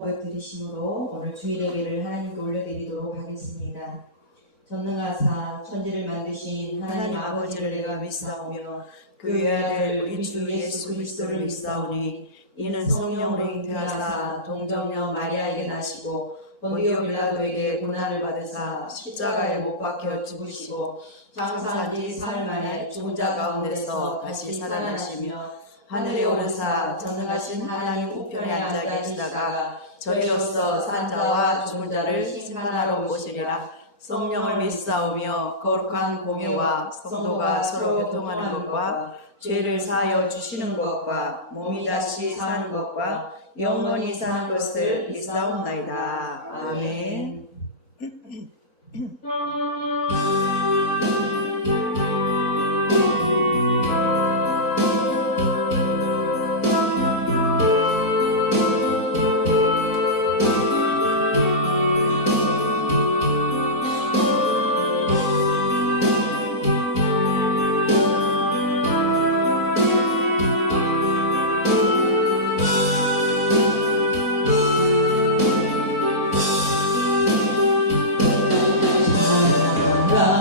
드리심으로 오늘 주일 예배를 하나님께 올려드리도록 하겠습니다. 전능하사 천지를 만드신 하나님 아버지를 내가 믿사오며 그 외아들 우리 주 예수 그리스도를 믿사오니 이는 성령으로 잉태하사 동정녀 마리아에게 나시고 본디오 빌라도에게 고난을 받으사 십자가에 못 박혀 죽으시고 장사한 지 사흘 만에 죽은 자 가운데서 다시 살아나시며 하늘에 오르사 전능하신 하나님 우편에 앉아 계시다가 저희로서 산 자와 죽은 자를 심판하러 오시리라. 성령을 믿사오며 거룩한 공예와 성도가 서로 교통하는 것과 죄를 사하여 주시는 것과 몸이 다시 사는 것과 영원히 사는 것을 믿사옵나이다. 아멘. 라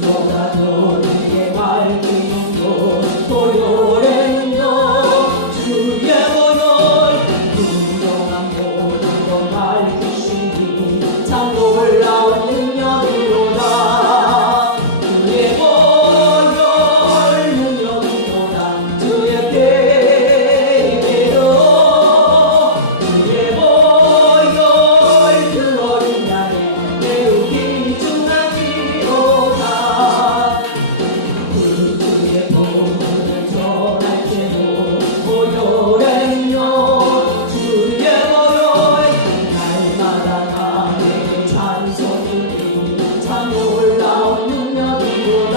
눈보다 도리게 밝히는 것 보혈의 능력 주의 보혈 분명한 모든 것 밝히시니 참 놀라운 능력이로다 주의 보혈 능력이로다 주의 배배로 주의 보혈 그 어린 양의 매우 귀중한 피로다 그 주의 복음을 전할 때도 보혈의 능력 주의 보혈 날마다 나에게 찬송주니 참 놀라운 능력이로다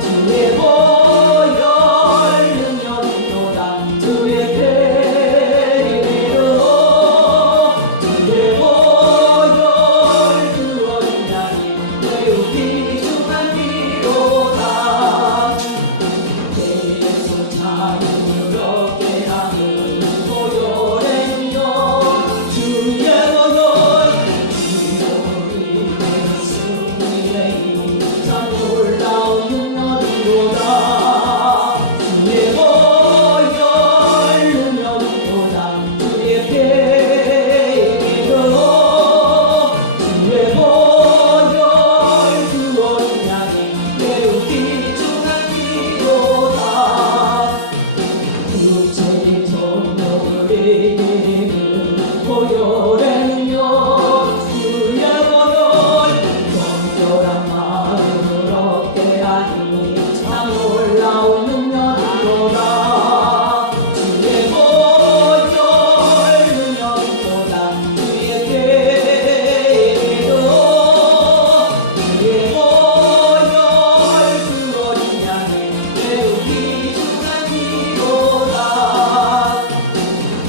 주의 보혈 능력이로다 주의 배배로 주의 보혈 그 어린 양이 매우 귀중한 피로다 예수 참으로 그렇게 하는 보혈의 능력 주의 보혈 주의 승리의 힘참 놀라운 능력이로다 주의 보혈 능력이로다 주의 배배로 주의 보혈 그 어린 양이 매우 귀중한 피로다 육체의 정욕을 이기는 보혈의 능력 주의 보혈 정결한 마음을 얻게 하니 참 놀라운 능력이로다 주의 보혈 능력이로다 주의 배배로 주의 보혈 그 어린 양이 매우 귀중한 피로다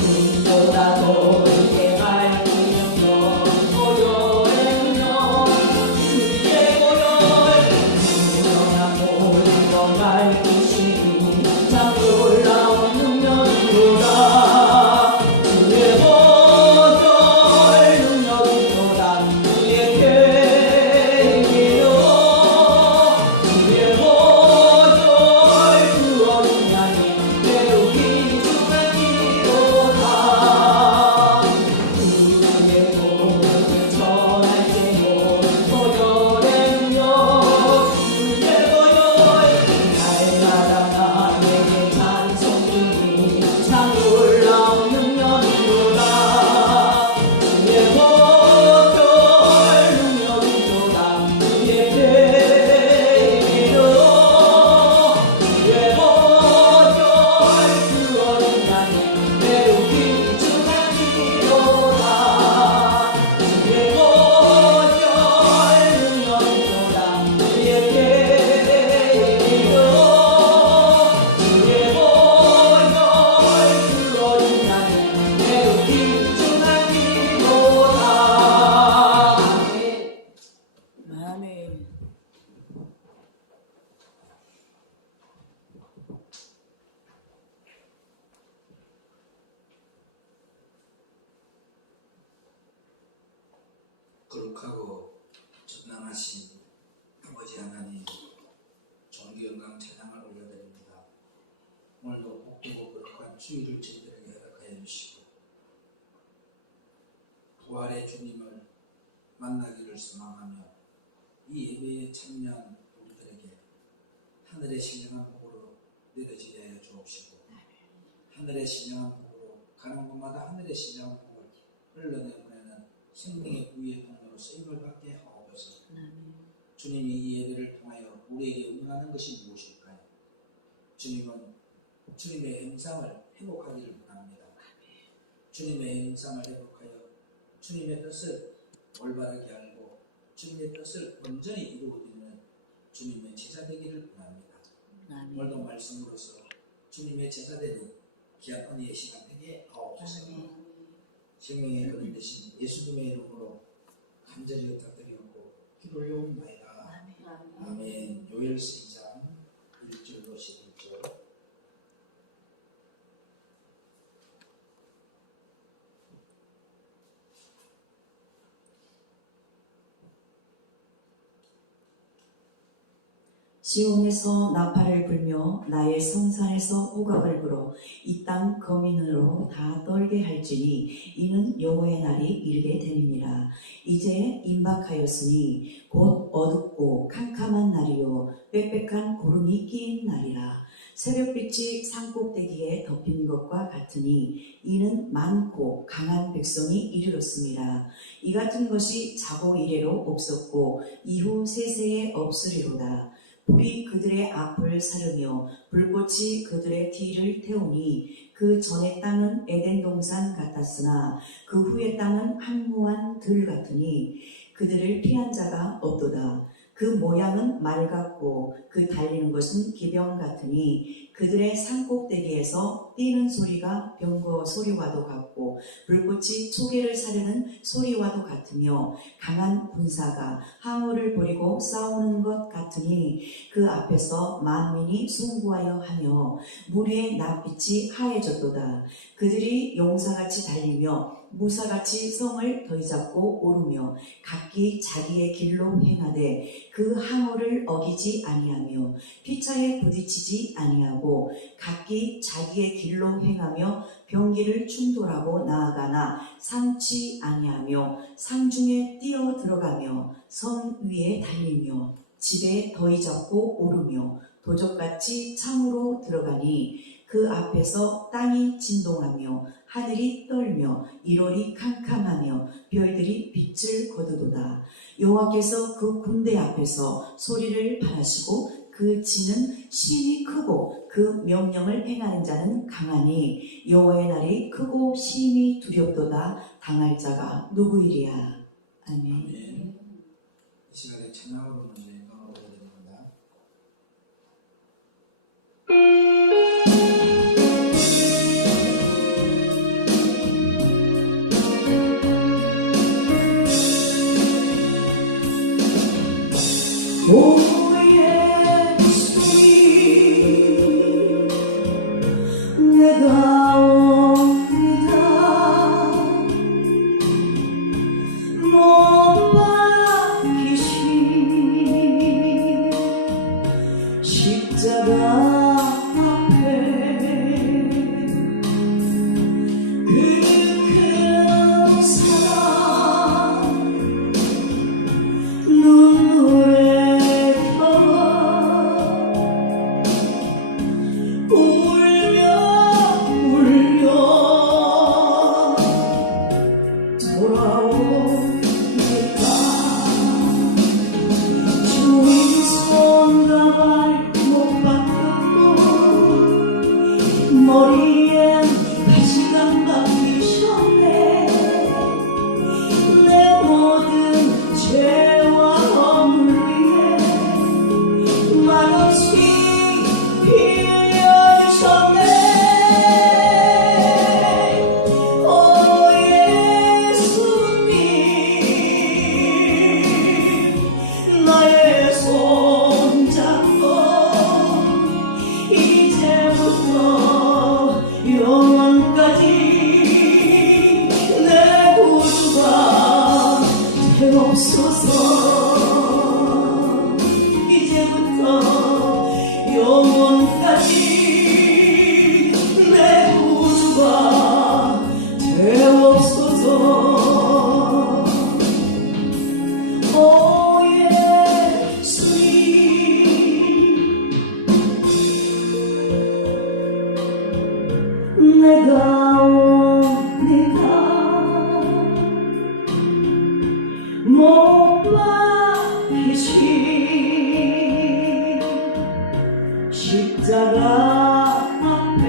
눈보다 도리게 밝히는 것 보혈의 능력 주의 보혈 분명한 모든 것 밝히시니 참 놀라운 능력이로다 주의 보혈 능력이로다 주의 배배로 주의 보혈 그 어린 양이 매우 귀중한 피로다 주의 복음을 전할 때도 보혈의 능력 주의 보혈 날마다 나에게 찬송주니 참 놀라운 능력이로다 주의 보혈 능력이로다 주의 배배로 주의 보혈 그 어린 양이 매우 귀중한 피로다 주의 보혈 능력이로다 주의 배배로 주의 보혈 그 어린 양이 매우 귀중한 피로다 아멘. 거룩하고 전능하신 아버지 하나님, 존귀 영광 찬양을 올려드립니다. 오늘도 복되고 거룩한 주일을 저희들에게 허락하여 주시고 부활의 주님을 만나기를 소망하며 이 예배에 참여한 우리들에게 하늘의 신령한 복으로 내려지게 하여 주옵시고 하늘의 신령한 복으로 가는 곳마다 하늘의 신령한 복을 흘러내보내는 생명의 구유의 통로로 쓰임을 받게 하옵소서. 주님이 이 예배를 통하여 우리에게 응하는 것이 무엇일까요? 주님은 주님의 형상을 회복하기를 원합니다. 주님의 형상을 회복하여 주님의 뜻을 올바르게 알고 주님의 뜻을 온전히 이루어지는 주님의 제자 되기를 원합니다. 오늘도 말씀으로서 주님의 제자 되는 귀한 은혜의 시간 되게 하옵소서. 생명의 그릇 되신 예수님의 이름으로 간절히 부탁드리고 기도올려옵나이다. 아멘. 요엘서 2장 1절로 11절. 시온에서 나팔을 불며 나의 성산에서 호각을 불어 이 땅 거민으로 다 떨게 할지니 이는 여호와의 날이 이르게 됨이니라. 이제 임박하였으니 곧 어둡고 캄캄한 날이요 빽빽한 구름이 끼인 날이라. 새벽빛이 산꼭대기에 덮인 것과 같으니 이는 많고 강한 백성이 이르렀습니다. 이 같은 것이 자고 이래로 없었고 이후 세세에 없으리로다. 불이 그들의 앞을 사르며 불꽃이 그들의 뒤를 태우니 그 전의 땅은 에덴 동산 같았으나 그 후의 땅은 황무한 들 같으니 그들을 피한 자가 없도다. 그 모양은 말 같고 그 달리는 것은 기병 같으니 그들의 산꼭대기에서 뛰는 소리가 병거 소리와도 같고 불꽃이 초계를 사르는 소리와도 같으며 강한 군사가 항우를 버리고 싸우는 것 같으니 그 앞에서 만민이 숭구하여 하며 무리의 낯빛이 하얘졌도다. 그들이 용사같이 달리며 무사같이 성을 더이잡고 오르며 각기 자기의 길로 행하되 그 항우를 어기지 아니하며 피차에 부딪히지 아니하고 각기 자기의 길로 행하며 병기를 충돌하고 나아가나 상치 아니하며 상중에 뛰어 들어가며 성 위에 달리며 집에 더이잡고 오르며 도적같이 창으로 들어가니 그 앞에서 땅이 진동하며 하늘이 떨며 1월이 캄캄하며 별들이 빛을 거두도다. 여호와께서 그 군대 앞에서 소리를 발하시고 그 진은 심히 크고 그 명령을 행하는 자는 강하니 여호와의 날이 크고 심히 두렵도다. 당할 자가 누구이리야. 아멘. 아멘. 이 시간에 찬양으로 먼저 영광을 올려드립니다. 오 예수님 내가 옵니다. 못 박히신 십자가 앞에 그 큰 사랑 눈물에 머리엔 가시가 박히셨네. 내 모든 죄와 허물 위에 말없이 피 흘려주셨네. 오 예수님 나의 손 잡고 이제부터 영원까지 내 구주가 되옵소서. 이제부터 영원까지 내 구주가 되옵소서. 오 예수님 내가 옵니다. 못 박히신 십자가 앞에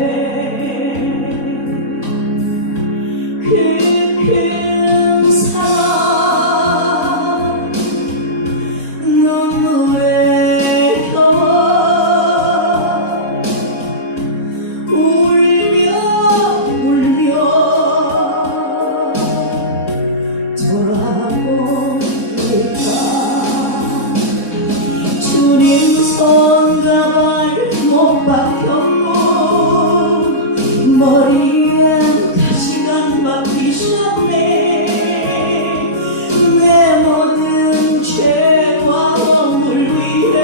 그 큰 사랑 눈물에 겨워 울며 돌아보니까 주님 손과 발 못 박혔고 머리엔 가시가 박히셨네. 내 모든 죄와 허물 위에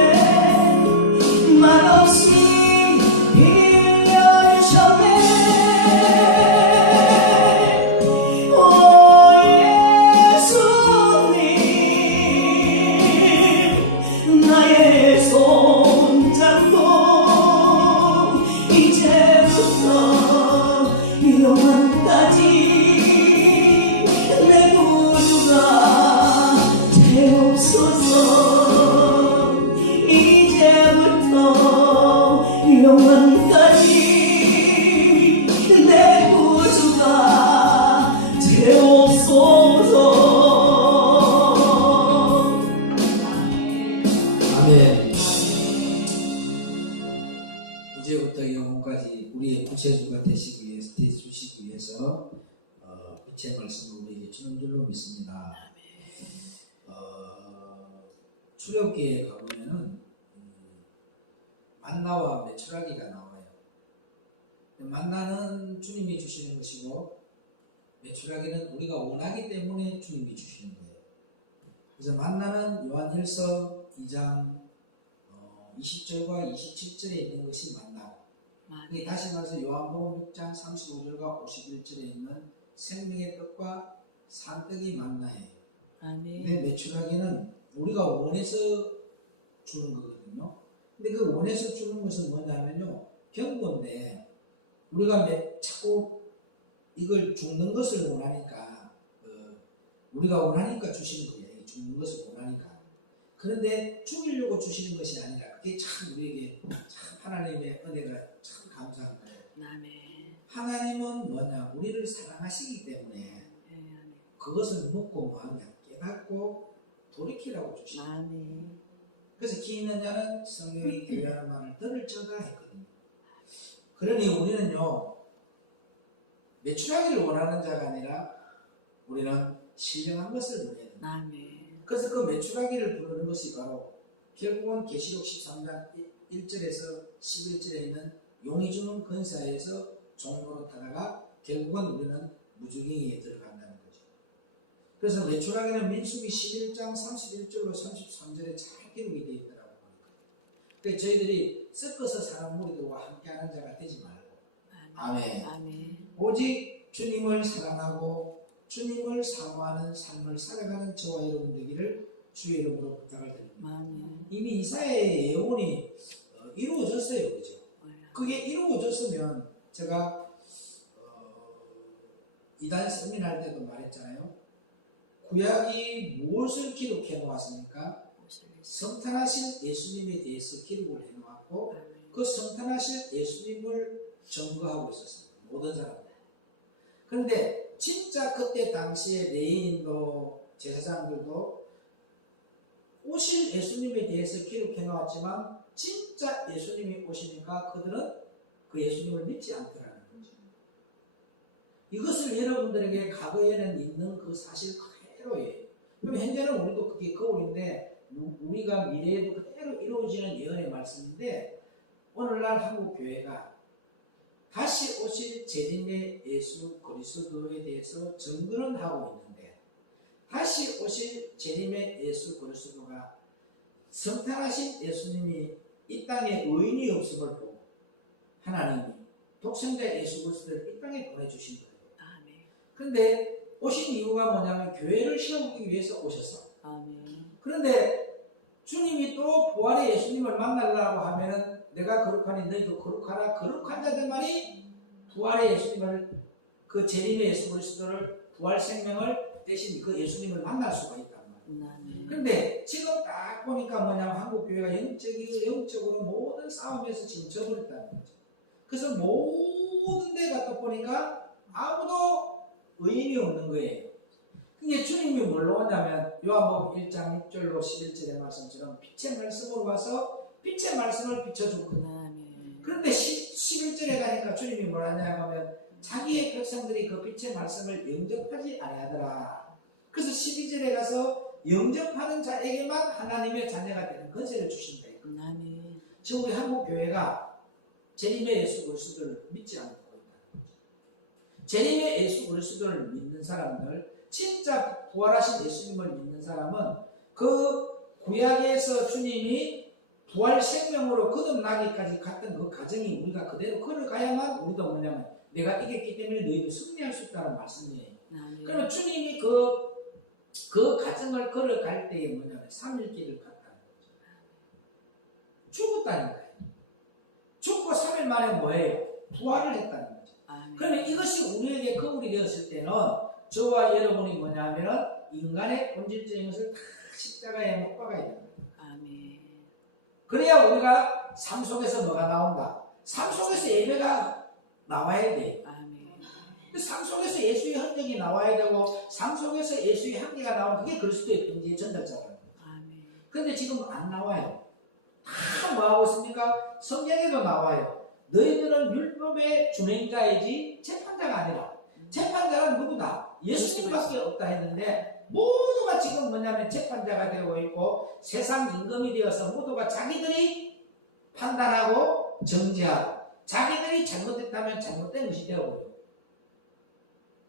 아멘. 이제부터 영혼까지 우리의 구세주가 되시기 위해서 빛의 말씀을 우리에게 주는 줄로 믿습니다. 출애굽기에 가보면은 만나와 메추라기가 나와요. 만나는 주님이 주시는 것이고 메추라기는 우리가 원하기 때문에 주님이 주시는 거예요. 그래서 만나는 요한일서 2장 20절과 27절에 있는 것이 만나. 이게 다시 말해서 요한복음 6장 35절과 51절에 있는 생명의 떡과 산떡이 만나예요. 근데 메추라기는 우리가 원해서 주는 거거든요. 근데 그 원해서 주는 것은 뭐냐면요, 경고인데 우리가 자꾸 이걸 죽는 것을 원하니까 우리가 원하니까 주시는 거예요. 죽는 것을 원하니까. 그런데 죽이려고 주시는 것이 아니라 그게 참 우리에게 참 하나님의 은혜가 참 감사한 거예요. 하나님은 뭐냐, 우리를 사랑하시기 때문에 그것을 묻고 뭐하냐, 깨닫고 돌이키라고 주시는 거예요. 그래서 기 있는 자는 성령이 교회하는 말을 들을지어다 했거든요. 그러니 우리는요, 메추라기를 원하는 자가 아니라 우리는 신령한 것을 원해야 됩니다. 그래서 그 메추라기를 부르는 것이 바로 결국은 계시록 13장 1절에서 11절에 있는 용이 주는 권세에서 종로로 타다가 결국은 우리는 무주경에 들어간다는 거죠. 그래서 메추라기는 민수기 11장 31절로 33절에 잘 기록이 되어 있더라고요. 그래서 저희들이 섞어서 사는 무리들과 함께하는 자가 되지 말고 아멘. 오직 주님을 사랑하고 주님을 사모하는 삶을 살아가는 저와 여러분 되기를 주의 이름으로 부탁을 드립니다. 이미 이사야의 예언이 이루어졌어요. 그죠? 그게 이루어졌으면 제가 이단 세미나할 때도 말했잖아요. 구약이 무엇을 기록해 놓았습니까? 성탄하신 예수님에 대해서 기록을 해 놓았고 그 성탄하신 예수님을 증거하고 있었습니다. 모든 사람들. 그런데 진짜 그때 당시에 레인도 제사장들도 오실 예수님에 대해서 기록해 놓았지만 진짜 예수님이 오시니까 그들은 그 예수님을 믿지 않더라는 거죠. 이것을 여러분들에게 과거에는 있는 그 사실 그대로예요. 그럼 현재는 우리도 그게 거울인데 우리가 미래에도 그대로 이루어지는 예언의 말씀인데 오늘날 한국 교회가 다시 오실 재림의 예수 그리스도에 대해서 증거는 하고 있는데 다시 오실 재림의 예수 그리스도가 성탄하신 예수님이 이 땅에 의인이 없음을 보고 하나님이 독생자 예수 그리스도를 이 땅에 보내주신 거예요. 그런데 오신 이유가 뭐냐면 교회를 세우기 위해서 오셔서 그런데 주님이 또 부활의 예수님을 만나려고 하면은 내가 거룩하니 너희도 거룩하라. 거룩한 자들만이 부활의 예수님을 그 재림의 예수 그리스도를 부활 생명을 대신 그 예수님을 만날 수가 있단 말이에요. 그런데 지금 딱 보니까 뭐냐면 한국 교회가 영적으로 모든 싸움에서 지금 져버렸다는 거죠. 그래서 모든 데 갔다 보니까 아무도 의인이 없는 거예요. 근데 주님이 뭘로 오냐면 요한복음 1장 6절로 11절의 말씀처럼 빛의 말씀으로 와서 빛의 말씀을 비춰주고 그런데 11절에 가니까 주님이 뭐라냐 하면 자기의 백성들이 그 빛의 말씀을 영접하지 아니하더라. 그래서 12절에 가서 영접하는 자에게만 하나님의 자녀가 되는 권세를 주신다. 지금 우리 한국 교회가 재림의 예수 그리스도를 믿지 않고 있다는 거죠. 재림의 예수 그리스도를 믿는 사람들, 진짜 부활하신 예수님을 믿는 사람은 그 구약에서 주님이 부활 생명으로 거듭나기까지 갔던 그 과정이 우리가 그대로 걸어가야만 우리도 뭐냐면 내가 이겼기 때문에 너희도 승리할 수 있다는 말씀이에요. 그러면 주님이 그 과정을 걸어갈 때에 뭐냐면 3일 길을 갔다는 거죠. 죽었다니까요. 죽고 3일 만에 뭐예요? 부활을 했다는 거죠. 그러면 이것이 우리에게 거울이 되었을 때는 저와 여러분이 뭐냐면 인간의 본질적인 것을 다 십자가에 못 박아야 됩니다. 그래야 우리가 삶 속에서 뭐가 나온다? 삶 속에서 예배가 나와야 돼. 삶 속에서 예수의 흔적이 나와야 되고 삶 속에서 예수의 향기가 나오면 그게 그리스도의 편지의 전달자라는 거예요. 그런데 지금 안 나와요. 항상 뭐하고 있습니까? 성경에도 나와요. 너희들은 율법의 준행자이지 재판자가 아니라. 재판자는 누구다? 예수님밖에 없다 했는데 모두가 지금 뭐냐면 재판자가 되고 있고 세상 임금이 되어서 모두가 자기들이 판단하고 정죄하고 자기들이 잘못했다면 잘못된 것이 되어버려요.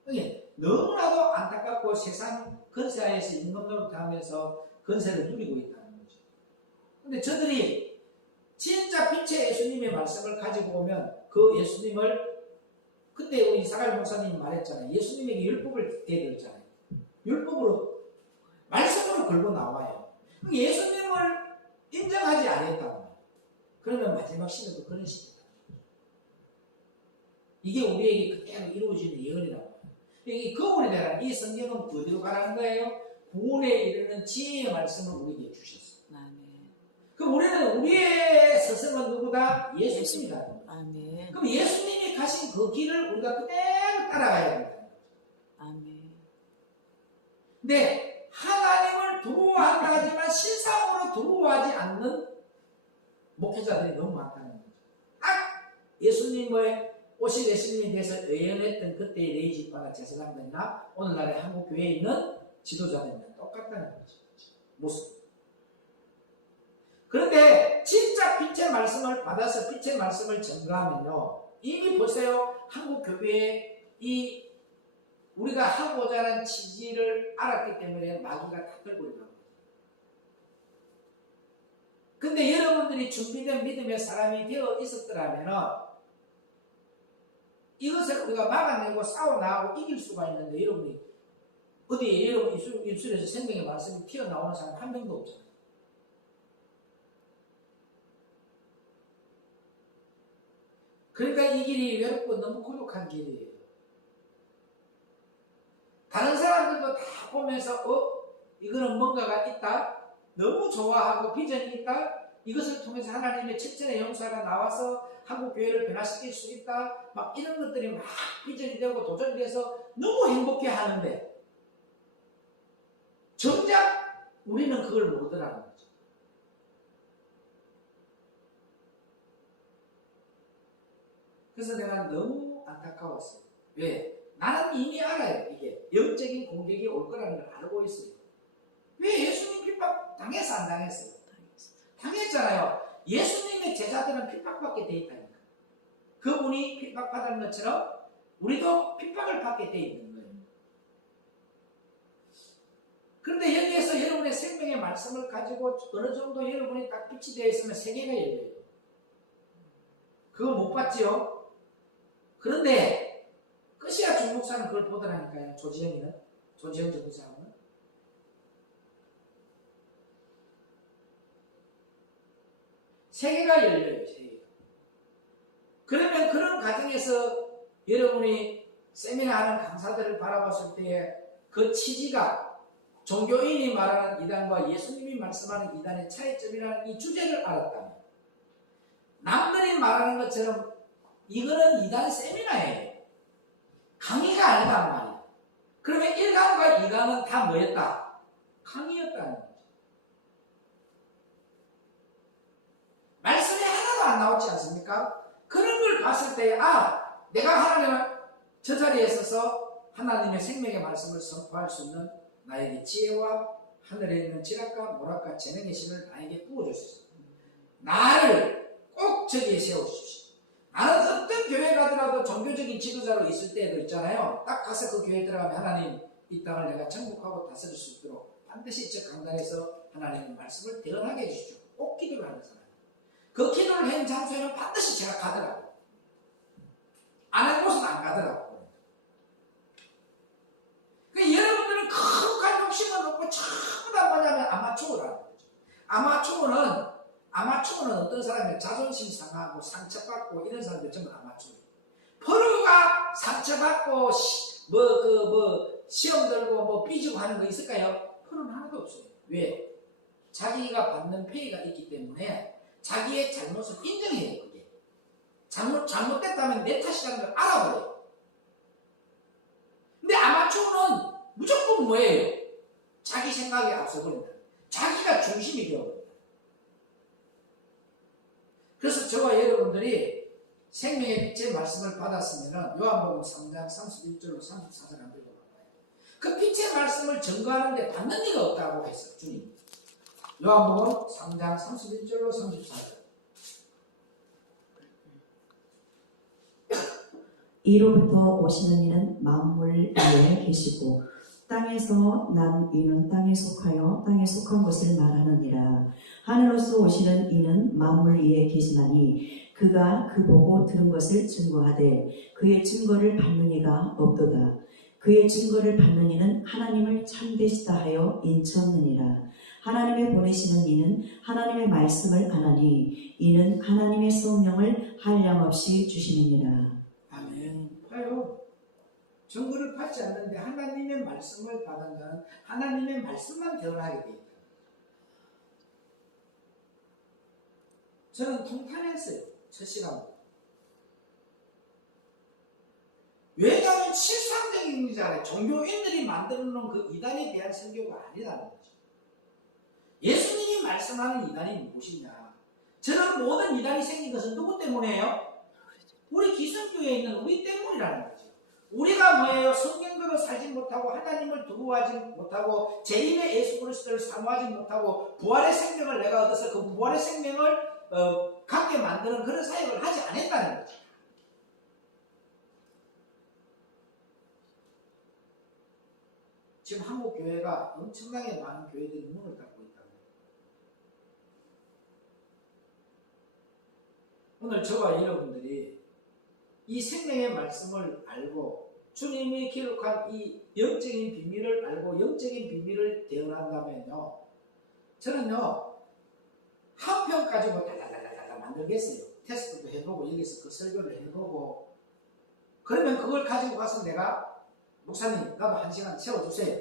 이게 너무나도 안타깝고 세상 건세하에서 임금 노릇하면서 건세를 누리고 있다는 거죠. 근데 저들이 진짜 빛의 예수님의 말씀을 가지고 오면 그 예수님을 그때 우리 이사갈 목사님이 말했잖아요. 예수님에게 율법을 대들었잖아요. 율법으로 말씀으로 걸고 나와요. 예수님을 인정하지 않았다고 말이에요. 그러면 마지막 시대도 그런 시대다. 이게 우리에게 그대로 이루어지는 예언이라고 해요. 이 거울이 되라. 이 성경은 어디로 가라는 거예요? 구원에 이르는 지혜의 말씀을 우리에게 주셨어요. 아멘. 그럼 우리는 우리의 스승은 누구다? 예수님이다. 아멘. 그럼 예수님이 가신 그 길을 우리가 그대로 따라가야 된다. 아멘. 근데 하나님을 두려워한다 하지만 실상으로 두려워하지 않는 목회자들이 너무 많다는 거죠. 딱 예수님의 오실 예수님에 대해서 예언했던 그때의 레이지파나 제사장들이나 오늘날의 한국 교회에 있는 지도자들이나 똑같다는 거죠. 모습. 그런데 진짜 빛의 말씀을 받아서 빛의 말씀을 전가하면요, 이미 보세요. 한국 교회에 이 우리가 하고자 하는 취지를 알았기 때문에 마귀가 다 들고 있는 거예요. 근데 여러분들이 준비된 믿음의 사람이 되어 있었더라면 이것을 우리가 막아내고 싸워나가고 이길 수가 있는데, 여러분이 어디 여러분 입술에서 생명의 말씀이 튀어나오는 사람 한 명도 없잖아요. 그러니까 이 길이 외롭고 너무 고독한 길이에요. 다른 사람들도 다 보면서 이거는 뭔가가 있다, 너무 좋아하고 비전이 있다, 이것을 통해서 하나님의 첫째의 용사가 나와서 한국 교회를 변화시킬 수 있다, 막 이런 것들이 막 비전이 되고 도전이 돼서 너무 행복해 하는데 정작 우리는 그걸 모르더라는 거죠. 그래서 내가 너무 안타까웠어요. 왜? 나는 이미 알아요. 이게 영적인 공격이 올 거라는 걸 알고 있어요. 왜 예수님 핍박 당했어 안 당했어요? 당했잖아요. 예수님의 제자들은 핍박받게 돼 있다니까. 그분이 핍박받은 것처럼 우리도 핍박을 받게 돼 있는 거예요. 그런데 여기에서 여러분의 생명의 말씀을 가지고 어느 정도 여러분이 딱 빛이 되어 있으면 세계가 열려요. 그거 못 봤지요? 그런데 끝이야 중국사는 그걸 보더라니까요. 조지영이는, 조지영 전도사는. 세계가 열려요. 세계가. 그러면 그런 과정에서 여러분이 세미나 하는 강사들을 바라봤을 때에 그 취지가 종교인이 말하는 이단과 예수님이 말씀하는 이단의 차이점이라는 이 주제를 알았다면, 남들이 말하는 것처럼 이거는 이단 세미나예요. 강의가 아니란 말이에요. 그러면 1강과 2강은 다 뭐였다? 강의였다는 거죠. 말씀이 하나도 안 나오지 않습니까? 그런 걸 봤을 때, 내가 하나님을 저 자리에 서서 하나님의 생명의 말씀을 선포할 수 있는 나에게 지혜와 하늘에 있는 지략과 모략과 재능의 신을 나에게 부어주소서. 나를 꼭 저기에 세워주십시오. 나는 어떤 교회 가더라도 종교적인 지도자로 있을 때도 있잖아요. 딱 가서 그 교회에 들어가면 하나님, 이 땅을 내가 정복하고 다스릴 수 있도록 반드시 저 강단에서 하나님의 말씀을 대언하게 해주십시오. 꼭 기도를 하는 사람. 그 기도를 한 장소에는 반드시 제가 가더라고요. 안 한 곳은 안 가더라고요. 그러니까 여러분들은 큰 욕심을 놓고 전부 다 뭐냐면 아마추어라는 거죠. 아마추어는 어떤 사람이 자존심 상하고 상처받고 이런 사람들 전부 아마추어예요. 프로가 상처받고 시험 들고 삐지고 하는 거 있을까요? 프로는 하나도 없어요. 왜? 자기가 받는 페이가 있기 때문에 자기의 잘못을 인정해요. 그게 잘못됐다면 내 탓이라는 걸 알아버려요. 근데 아마추어는 무조건 뭐예요? 자기 생각에 앞서버린다. 자기가 중심이 되어버린다. 그래서 저와 여러분들이 생명의 빛의 말씀을 받았으면 요한복음 3장 31절로 34절 안 들고 나와요. 그 빛의 말씀을 증거하는데 받는 이가 없다고 했어요. 주님. 요한복음 3장 31절로 34절. 이로부터 오시는 이는 만물 위에 계시고 땅에서 난 이는 땅에 속하여 땅에 속한 것을 말하느니라. 하늘로서 오시는 이는 만물 위에 계시나니 그가 그 보고 들은 것을 증거하되 그의 증거를 받는 이가 없도다. 그의 증거를 받는 이는 하나님을 참되시다 하여 인치었느니라. 하나님의 보내시는 이는 하나님의 말씀을 안하니 이는 하나님의 성령을 한량없이 주시느니라. 아멘. 봐요. 증거를 받지 않는데 하나님의 말씀을 받은 자는 하나님의 말씀만 대언하게 돼 있다. 저는 통탄했어요. 첫 시간. 왜냐하면 실상적인 이잖아요. 종교인들이 만들어 놓은 그 이단에 대한 설교가 아니라는 거죠. 예수님이 말씀하는 이단이 무엇이냐? 저는 모든 이단이 생긴 것은 누구 때문이에요? 우리 기성교회에 있는 우리 때문이라는 거죠. 우리가 뭐예요? 성경대로 살지 못하고 하나님을 두고하지 못하고 제1의 예수 그리스도를 사모하지 못하고 부활의 생명을 내가 얻어서 그 부활의 생명을 갖게 만드는 그런 사역을 하지 않았다는 거죠. 지금 한국 교회가 엄청나게 많은 교회들이 문을 닫고 있다고. 오늘 저와 여러분들이 이 생명의 말씀을 알고 주님이 기록한 이 영적인 비밀을 알고 영적인 비밀을 대언한다면요, 저는요 한 편 가지고 달달달달달 만들겠어요. 테스트도 해보고 여기서 그 설교를 해보고 그러면 그걸 가지고 가서 내가 목사님 나도 1시간 채워주세요.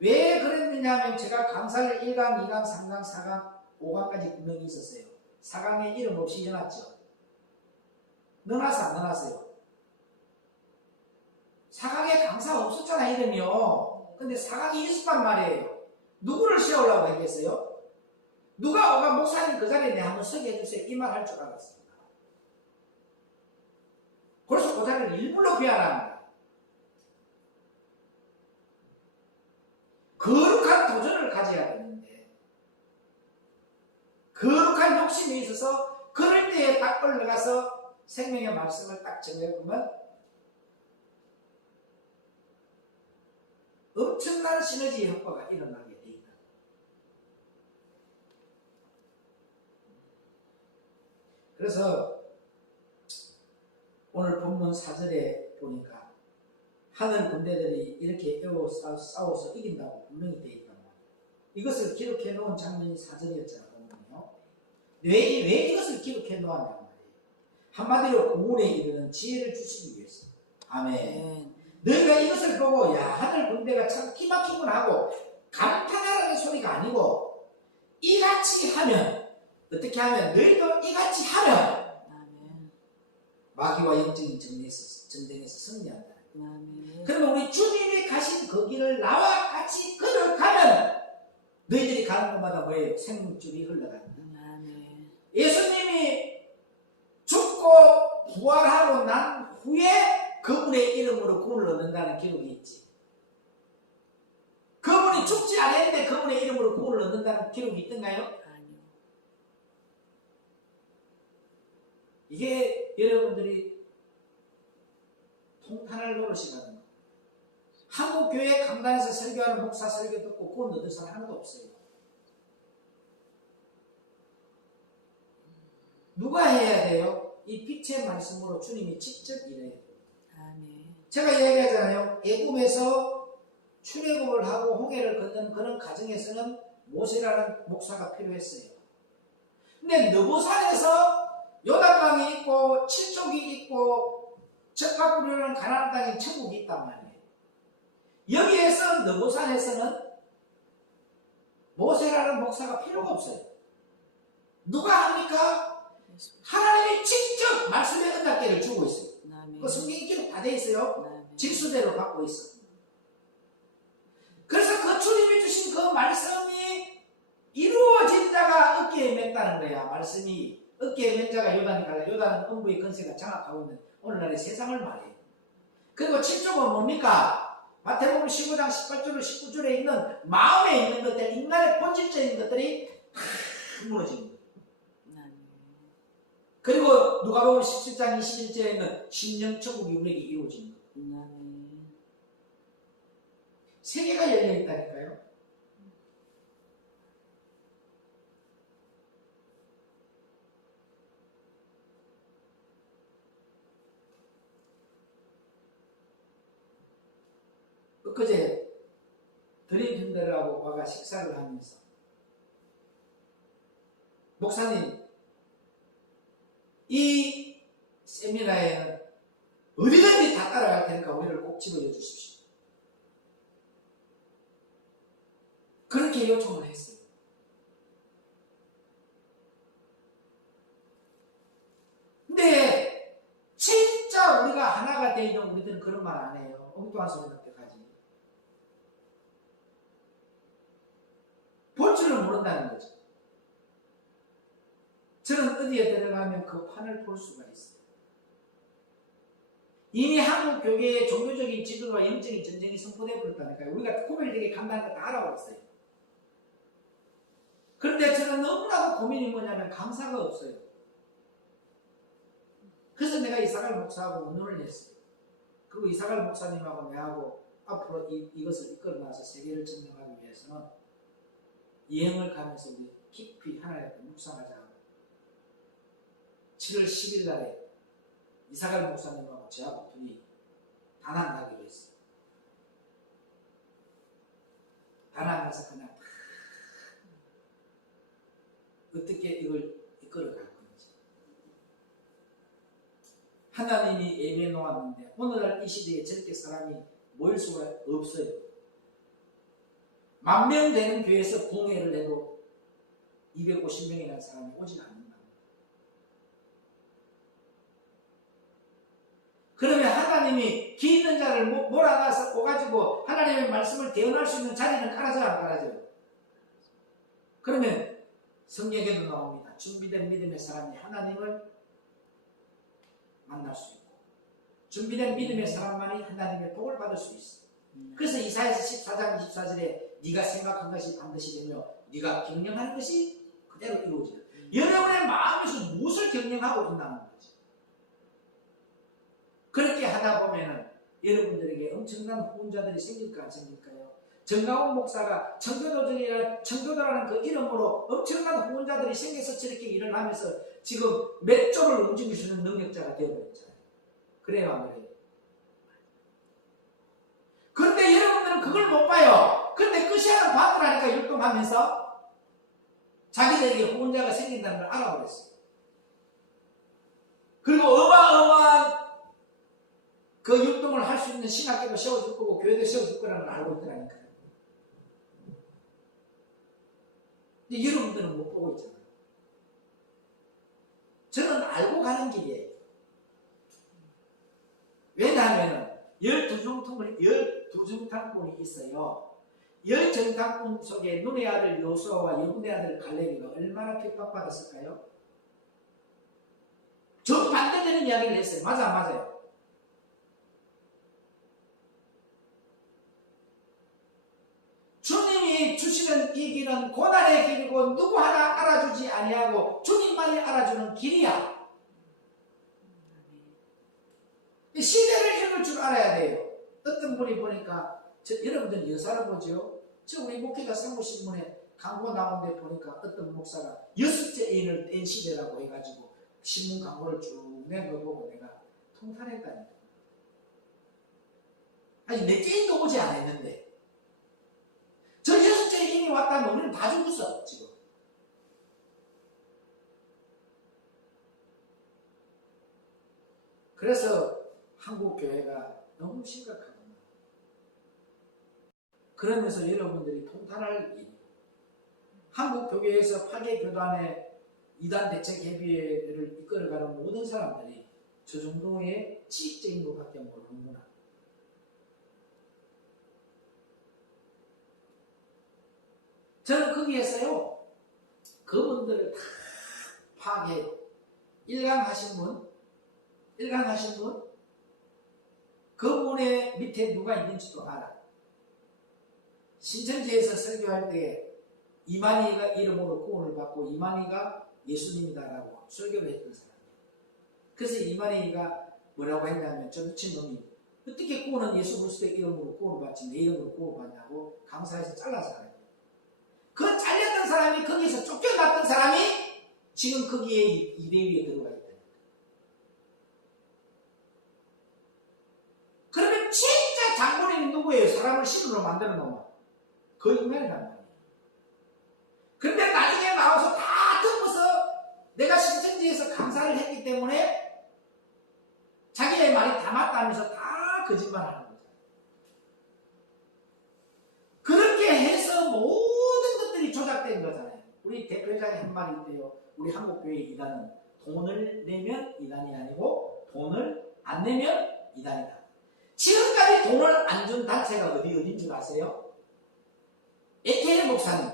왜 그랬느냐 하면 제가 강사를 1강, 2강, 3강, 4강, 5강까지 분명히 있었어요. 4강에 이름 없이 해놨죠. 넣어놨어 안 넣어놨어요? 4강에 강사가 없었잖아 이름이요. 근데 4강이 있었단 말이에요. 누구를 세우려고 했겠어요? 누가 목사님 그 자리에 내 한번 서게 해주세요 이 말 할 줄 알았습니다. 그래서 그 자리를 일부러 귀환합니다. 거룩한 도전을 가져야 되는데 거룩한 욕심이 있어서 그럴 때에 딱 올라가서 생명의 말씀을 딱 정해보면 엄청난 시너지 효과가 일어나게 돼 있다. 그래서 오늘 본문 4절에 보니까 하늘 군대들이 이렇게 싸워서 이긴다고 분명히 되어 있단 말이에요. 이것을 기록해 놓은 장면이 4절이었잖아요. 보면요. 왜 이것을 기록해 놓았냐 말이에요. 한마디로 구원에 이르는 지혜를 주시기 위해서. 아멘. 너희가 이것을 보고 야 하늘 군대가 참 기막히군 하고 감탄하라는 소리가 아니고 이같이 하면 어떻게 하면 너희도 이같이 하면 아멘. 마귀와 영적인 전쟁에서 승리한다. 아멘. 그러면 우리 주님이 가신 그 길을 나와 같이 걸어가면 너희들이 가는 곳마다 뭐예요? 생명줄이 흘러간다. 아멘. 예수님이 죽고 부활하고 난 후에 그분의 이름으로 구원을 얻는다는 기록이 있지. 그분이 죽지 않았는데 그분의 이름으로 구원을 얻는다는 기록이 있던가요? 아니요. 이게 여러분들이 통탄할 노릇이라는 거. 한국 교회 강단에서 설교하는 목사 설교 듣고 구원 얻을 사람 하나도 없어요. 누가 해야 돼요? 이 빛의 말씀으로 주님이 직접 일해야 돼요. 아멘. 제가 이야기하잖아요. 애굽에서 출애굽을 하고 홍해를 건너는 그런 과정에서는 모세라는 목사가 필요했어요. 근데 느보산에서 요단강이 있고 칠족이 있고 적과 꿀이라는 가나안 땅에 천국이 있단 말이에요. 여기에서 느보산에서는 모세라는 목사가 필요가 없어요. 누가 합니까? 하나님이 직접 말씀의 은답계를 주고 있어요. 그 성경이 기록 다 돼 있어요. 질서대로 갖고 있어. 그래서 그 주님이 주신 그 말씀이 이루어진 자가 어깨에 맸다는 거야. 말씀이 어깨의 면자가 요단이 갈라. 요단은 음부의 건세가 장악하고 있는 오늘날의 세상을 말해요. 그리고 7조가 뭡니까? 마태복음 15장 18절 19절에 있는 마음에 있는 것들, 인간의 본질적인 것들이 다 무너지는 거예요. 그리고 누가복음 17장 21절에 있는 심령천국이 우리에게 이루어지는 거예요. 세계가 열려있다니까요. 엊그제 드림팀들하고 와가 식사를 하면서 목사님, 이 세미나에는 어디든지 다 따라갈 테니까 우리를 꼭 집어넣어 주십시오. 그렇게 요청을 했어요. 근데 진짜 우리가 하나가 되면 우리들은 그런 말 안 해요. 엉뚱한 소리 날 때까지. 볼 줄을 모른다는 거죠. 저는 어디에 들어가면 그 판을 볼 수가 있어요. 이미 한국 교계의 종교적인 지도와 영적인 전쟁이 선포되어 버렸다니까요. 우리가 구별되게 간다는 거 다 알아봤어요. 그런데 저는 너무나도 고민이 뭐냐면 강사가 없어요. 그래서 내가 이사갈 목사하고 의논을 했어요. 그리고 이사갈 목사님하고 내하고 앞으로 이것을 이끌어 나가서 세계를 점령하기 위해서는 여행을 가면서 우리 깊이 하나님 앞에 묵상하자. 7월 10일 날에 이사갈 목사님하고 저하고 둘이 다낭 가기로 했어요. 다낭 가서 그냥 어떻게 이걸 이끌어갈 건지. 하나님이 예배해 놓았는데 오늘날 이 시대에 저렇게 사람이 모일 수가 없어요. 10,000명 되는 교회에서 공회를 해도 250명이라는 사람이 오진 않는다. 그러면 하나님이 기 있는 자를 몰아가서 오가지고 하나님의 말씀을 대언할 수 있는 자리는 깔아줘요, 안 깔아줘요? 그러면 성경에도 나옵니다. 준비된 믿음의 사람이 하나님을 만날 수 있고 준비된 믿음의 사람만이 하나님의 복을 받을 수 있어요. 그래서 이사야서 14장 24절에 네가 생각한 것이 반드시 되며 네가 경영하는 것이 그대로 이루어져요. 여러분의 마음에서 무엇을 경영하고 있다는 거죠. 그렇게 하다 보면은 여러분들에게 엄청난 후원자들이 생길까 안 생길까요? 정강훈 목사가 청교도라는 그 이름으로 엄청난 후원자들이 생겨서 저렇게 일을 하면서 지금 몇 조를 움직일 수 있는 능력자가 되어버렸잖아요. 그래요, 안 그래요? 그런데 여러분들은 그걸 못 봐요. 그런데 끝이라는 받으라니까 율동하면서 자기들에게 후원자가 생긴다는 걸 알아버렸어요. 그리고 어마어마한 그 율동을 할 수 있는 신학교도 세워줄 거고 교회도 세워줄 거라는 걸 알고 있더라니까요. 근데 여러분들은 못 보고 있잖아요. 저는 알고 가는 길이에요. 왜냐하면 12정탐꾼이 있어요. 10정탐꾼 속에 눈의 아들 요수아와 여군의 아들 갈렙이가 얼마나 핍박받았을까요? 정반대되는 이야기를 했어요. 맞아, 맞아요. 주님이 주시는 이 길은 고난의 길이고 누구 하나 알아주지 아니하고 주님만이 알아주는 길이야. 시대를 읽을 줄 알아야 돼요. 어떤 분이 보니까 여러분들 여사를 보죠. 저 우리 목회자 사무신문에 광고 나온 데 보니까 어떤 목사가 6째 애인을 뗀 시대라고 해가지고 신문 광고를 쭉 낸 거 보고 내가 통탄했다니까. 아니 내 게임도 오지 않았는데 저 6째 애인이 왔다면 우리는 다 죽었어 지금. 그래서 한국 교회가 너무 심각합니다. 그러면서 여러분들이 통탄할 일. 한국 교회에서 8개 교단의 이단 대책 협의회를 이끌어가는 모든 사람들이 저 정도의 지식적인 것밖에 모르는구나. 저는 거기에서요, 그분들을 다 파악해요. 일강하신 분? 일강하신 분? 그분의 밑에 누가 있는지도 알아. 신천지에서 설교할 때 이만희가 이름으로 구원을 받고 이만희가 예수님이다라고 설교를 했던 사람이에요. 그래서 이만희가 뭐라고 했냐면 저 미친놈이 어떻게 구원은 예수 그리스도의 이름으로 구원을 받지 내 이름으로 구원을 받냐고 강사에서 잘라서 하는 거예요. 그 잘렸던 사람이 거기서 쫓겨났던 사람이 지금 거기에 이대 위에 들어가 있다. 그러면 진짜 장본인이 누구예요? 사람을 신으로 만들어 놓으면 그 인간이란 말이에요. 그런데 나중에 나와서 다 듣고서 내가 신천지에서 강사를 했기 때문에 자기의 말이 다 맞다면서 다 거짓말하는 거죠. 그렇게 해서 모든 것들이 조작된 거잖아요. 우리 대표장이 한 말이 있대요. 우리 한국교회 이단은 돈을 내면 이단이 아니고 돈을 안 내면 이단이다. 지금까지 돈을 안 준 단체가 어딘 줄 아세요? 에티엔 목사님.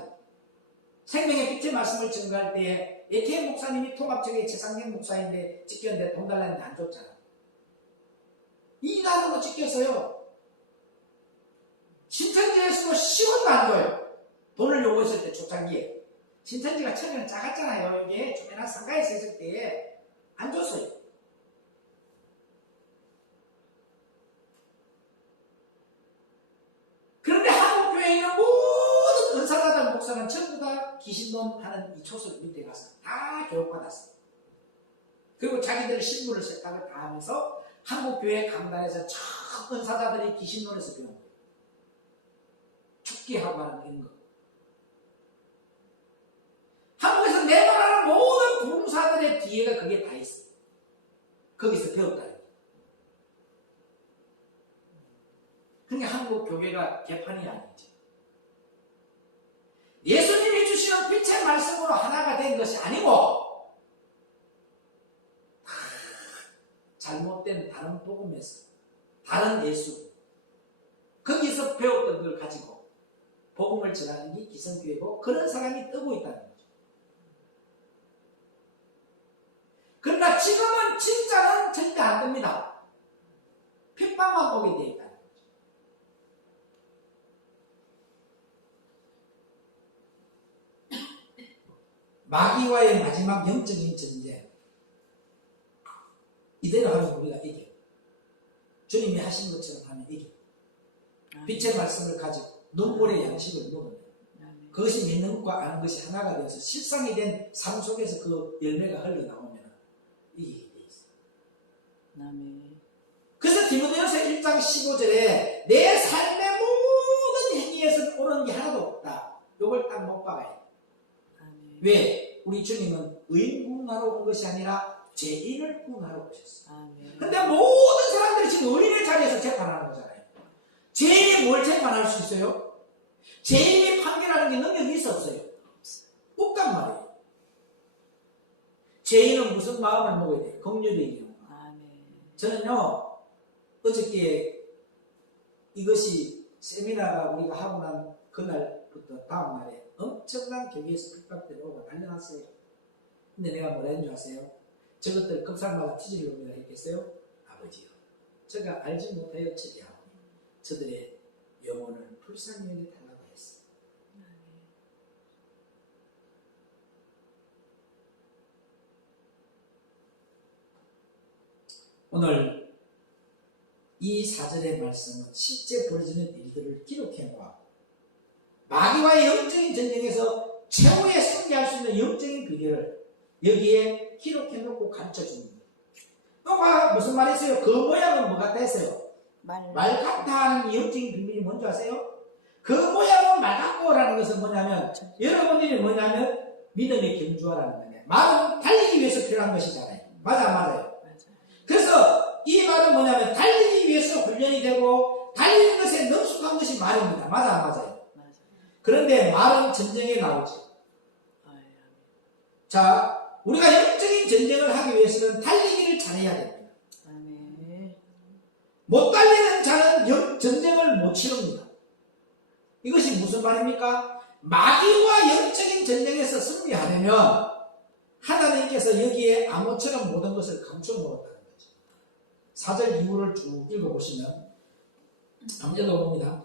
생명의 빛의 말씀을 증거할 때에 에티엔 목사님이 통합적의 최상경 목사인데 찍혔는데 돈 달라는데 안 줬잖아. 이단으로 찍혔어요. 신천지에서도 10원도 안 줘요. 돈을 요구했을 때 초창기에. 신천지가 처음에는 작았잖아요. 이게 조그만 상가에서 있을 때에 안 줬어요. 그런데 한국교회에 있는 모든 은사자들 목사는 전부 다 귀신론 하는 이 초설 밑에 가서 다 교육받았어요. 그리고 자기들 신분을 세탁을 다 하면서 한국교회 강단에서 첫 은사자들이 귀신론에서 배운 거예요. 축기하고 하는 이런 거. 한국에서 내보라는 모든 부흥사들의 뒤에가 그게 다 있어요. 거기서 배웠다는 거예요. 그러니까 한국 교회가 개판이 아니죠. 예수님이 주시는 빛의 말씀으로 하나가 된 것이 아니고 잘못된 다른 복음에서 다른 예수 거기서 배웠던 걸 가지고 복음을 전하는 게 기성교회고 그런 사람이 뜨고 있다는 거죠. 그러나 지금은 진짜는 절대 안 됩니다. 핍박만 오게 되어 있다는 거죠. 마귀와의 마지막 영적인 전쟁 이대로 하면 우리가 이겨요. 주님이 하신 것처럼 하면 이겨요. 빛의 말씀을 가지고 눈물의 양식을 먹으면 그것이 믿는 것과 아는 것이 하나가 되어서 실상이 된 삶 속에서 그 열매가 흘러나오면 이기게 돼 있어요. 그래서 디모데후서 1장 15절에 내 삶의 모든 행위에서 옳은 게 하나도 없다. 이걸 딱 못 박아요. 왜? 우리 주님은 의인 구원하러 온 것이 아니라 죄인을 구원하러 오셨어요. 근데 모든 사람들이 지금 의인의 자리에서 재판하는 거잖아요. 죄인이 뭘 재판할 수 있어요? 죄인이 판결하는 게 능력이 있어 없어요? 없단 말이에요. 죄인은 무슨 마음을 먹어야 돼요? 긍휼이에요. 저는요 어저께 이것이 세미나가 우리가 하고 난 그날부터 다음날에 엄청난 교회에서 핍박들이 오고 달려났어요. 근데 내가 뭐라 했는지 아세요? 저것들 급살마다 티질 놈이라 했겠어요? 아버지요, 제가 알지 못하여 처리하오니 저들의 영혼을 불쌍히 달라고 했어요. 오늘 이 4절의 말씀은 실제 벌어지는 일들을 기록해 놓아 마귀와의 영적인 전쟁에서 최후의 승리할 수 있는 영적인 비결을 여기에 기록해 놓고 가르쳐 줍니다. 또 무슨 말이 있어요? 그 모양은 뭐 같다 했어요? 말 같다 하는 영적인 비밀이 뭔지 아세요? 그 모양은 말 같고라는 것은 뭐냐면 여러분들이 뭐냐면 믿음의 경주하라는 거예요. 말은 달리기 위해서 필요한 것이잖아요. 맞아 맞아요. 그래서 이 말은 뭐냐면 달리기 위해서 훈련이 되고 달리는 것에 능숙한 것이 말입니다. 맞아 맞아요. 그런데 말은 전쟁에 나오지. 자, 우리가 영적인 전쟁을 하기 위해서는 달리기를 잘해야 됩니다. 못 달리는 자는 전쟁을 못 치릅니다. 이것이 무슨 말입니까? 마귀와 영적인 전쟁에서 승리하려면 하나님께서 여기에 암호처럼 모든 것을 감춰 놓았다는 거죠. 4절 이후를 쭉 읽어보시면 한번 읽어봅니다.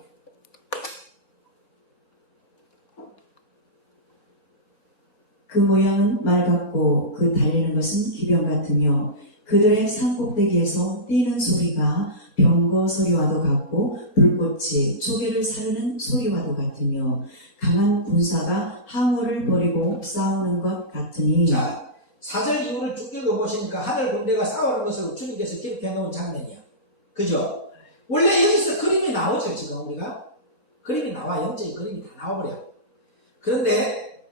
그 모양은 말 같고 그 달리는 것은 기병 같으며 그들의 산꼭대기에서 뛰는 소리가 병거 소리와도 같고 불꽃이 조개를 사르는 소리와도 같으며 강한 군사가 항우를 버리고 싸우는 것 같으니. 자, 4절 이후를 쭉 읽어보시니까 하늘 군대가 싸우는 것을 주님께서 기록해 놓은 장면이야. 그죠? 원래 여기서 그림이 나오죠. 지금 우리가 그림이 나와. 영적인 그림이 다 나와버려. 그런데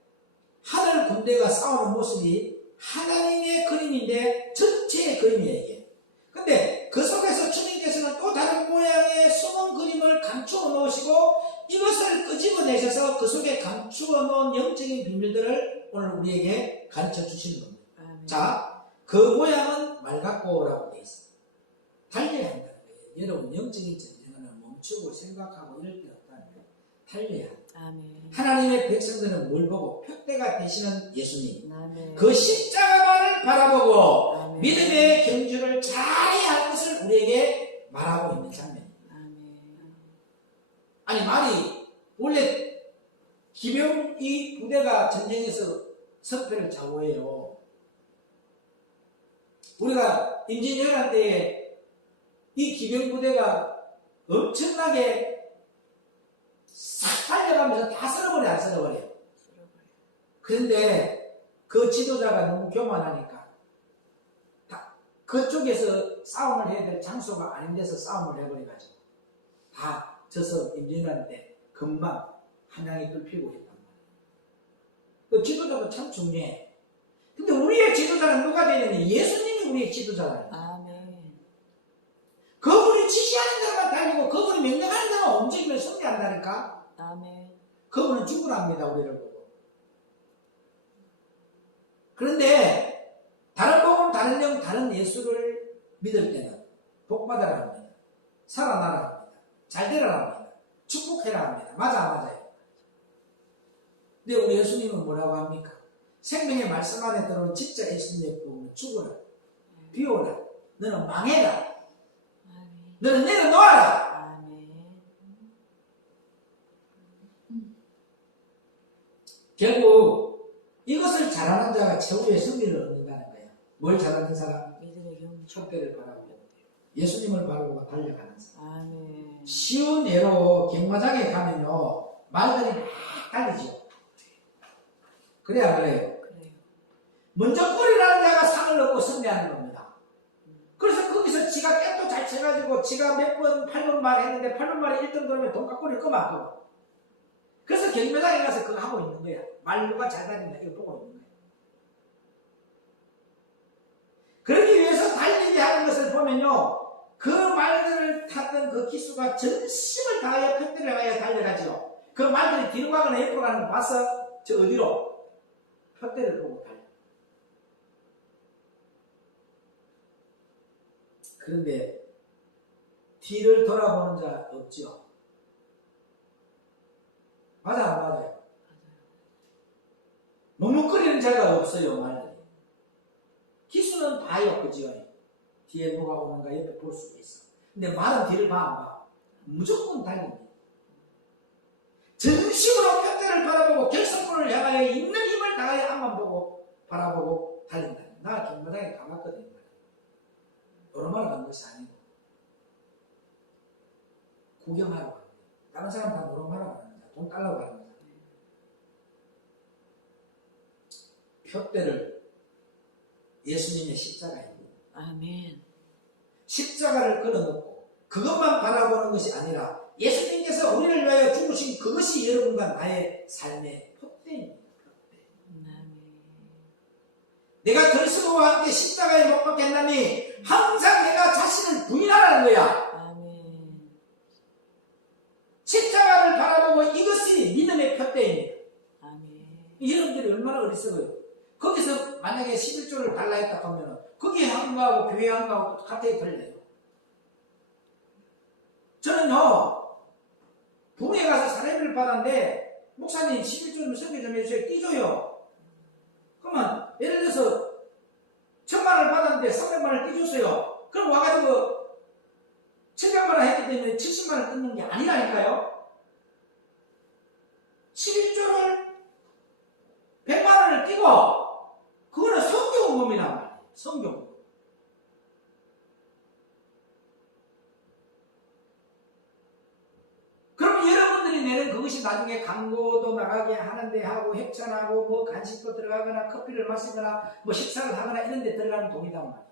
하늘 군대가 싸우는 모습이 하나님의 그림인데 전체의 그림이에요, 이게. 근데 그 속에서 주님께서는 또 다른 모양의 숨은 그림을 감추어 놓으시고 이것을 끄집어내셔서 그 속에 감추어 놓은 영적인 비밀들을 오늘 우리에게 가르쳐 주시는 겁니다. 자, 그 모양은 말 같고라고 되어 있습니다. 달려야 한다는 거예요. 여러분, 영적인 전쟁은 멈추고 생각하고 이럴 때 없다는 거예요. 달려야 한다. 아멘. 하나님의 백성들은 뭘 보고? 표대가 되시는 예수님. 아멘. 그 십자가만을 바라보고 아멘. 믿음의 경주를 잘해야 할 것을 우리에게 말하고 있는 장면입니다. 아멘. 아니, 말이 원래 기병이 부대가 전쟁에서 성패를 좌우해요. 우리가 임진왜란 때에 이 기병 부대가 엄청나게 싹 달려가면서 다 쓸어버려, 안 쓸어버려? 그런데 그 지도자가 너무 교만하니까 그쪽에서 싸움을 해야 될 장소가 아닌 데서 싸움을 해버려가지고 다 져서 임진왜란 때 금방 한양이 뚫히고 있단 말이에요. 그 지도자도 참 중요해. 근데 우리의 지도자는 누가 되냐면 예수님이 우리의 지도자라는 거예요. 아멘. 그분이 지시하는 대로만 달리고 그분이 명령하는 대로만 움직이면 승리한다니까. 아멘. 그분은 죽으랍니다, 우리를 보고. 그런데 다른 복음, 다른 영, 다른 예수를 믿을 때는 복받아라 합니다. 살아나라 합니다. 잘되라 합니다. 축복해라 합니다. 맞아, 안 맞아요? 근데 우리 예수님은 뭐라고 합니까? 생명의 말씀 안에 들어온 진짜 예수님의 복음은 죽어라, 비워라, 너는 망해라, 아멘. 너는 내려놓아라. 아멘. 결국 이것을 잘하는 자가 최후의 승리를 얻는다는 거예요. 뭘 잘하는 사람? 믿음의 경주. 촛대를 바라보고 예수님을 바라보고 달려가는 사람. 아멘. 쉬운 예로 경마장에 가면요 말들이 막 달리죠. 그래야 그래요. 그래요. 먼저 꼬리라는 자가 상을 얻고 승리하는 겁니다. 그래서 거기서 지가 깨도 잘 쳐가지고 지가 몇 번 8번 말 했는데 8번 말에 1등 들으면 돈값꼬리 꺼맞고. 그래서 경매장에 가서 그거 하고 있는 거야. 말로가 잘 다닌다 이거 보고 있는 거야. 그러기 위해서 달리게 하는 것을 보면요 그 말들을 탔던 그 기수가 전심을 다하여 편들을 하여 달려가죠. 그 말들이 뒤로 가거나 옆으로 가는 거 봤어? 저 어디로? 편대를 보고 달려. 그런데 뒤를 돌아보는 자 없죠. 맞아, 안 맞아요? 머뭇거리는 자가 없어요, 말들이. 기수는 봐요, 그죠? 뒤에 뭐가 오는가 옆에 볼 수가 있어. 근데 말은 뒤를 봐, 안 봐? 무조건 달립니다. 전심으로 편대를 바라보고 결승권을 향하여 있는 힘을 다하여 앞만 보고 바라보고 달린다. 나 경마장에 가봤거든요. 오르마로 간 것이 아니고 구경하러 가는 거예요. 다른 사람 다 오르마로 가는 거야. 돈 달라고 가는 거야. 표대를 예수님의 십자가입니다. 아멘. 십자가를 걸어놓고 그것만 바라보는 것이 아니라 예수님께서 우리를 위하여 죽으신 그것이 여러분과 나의 삶의 표대입니다. 표대. 아멘. 내가 그리스도와 함께 십자가에 못 박혔나니 항상 내가 자신을 부인하라는 거야. 아멘. 십자가를 바라보고 이것이 믿음의 표대입니다. 아멘. 여러분들이 얼마나 어리석어요. 거기서 만약에 11조를 달라 했다 하면 거기에 한 거하고 교회 한 거하고 같이 틀려요. 저는요 부모에 가서 사례비를 받았는데 목사님 11조 좀 설교 좀 해주세요. 띠줘요. 그러면 예를 들어서 1,000만 원을 받았는데 300만 원을 떼줬어요. 그럼 와가지고 700만 원 했기 때문에 70만 원 뜯는 게 아니라니까요. 11조를 100만 원을 떼고 그거는 성경음이란 말이에요. 성경. 그럼 여러분들이 내는 그것이 나중에 광고도 나가게 하는데 하고 협찬하고 뭐 간식도 들어가거나 커피를 마시거나 뭐 식사를 하거나 이런 데 들어가는 돈이란 말이에요.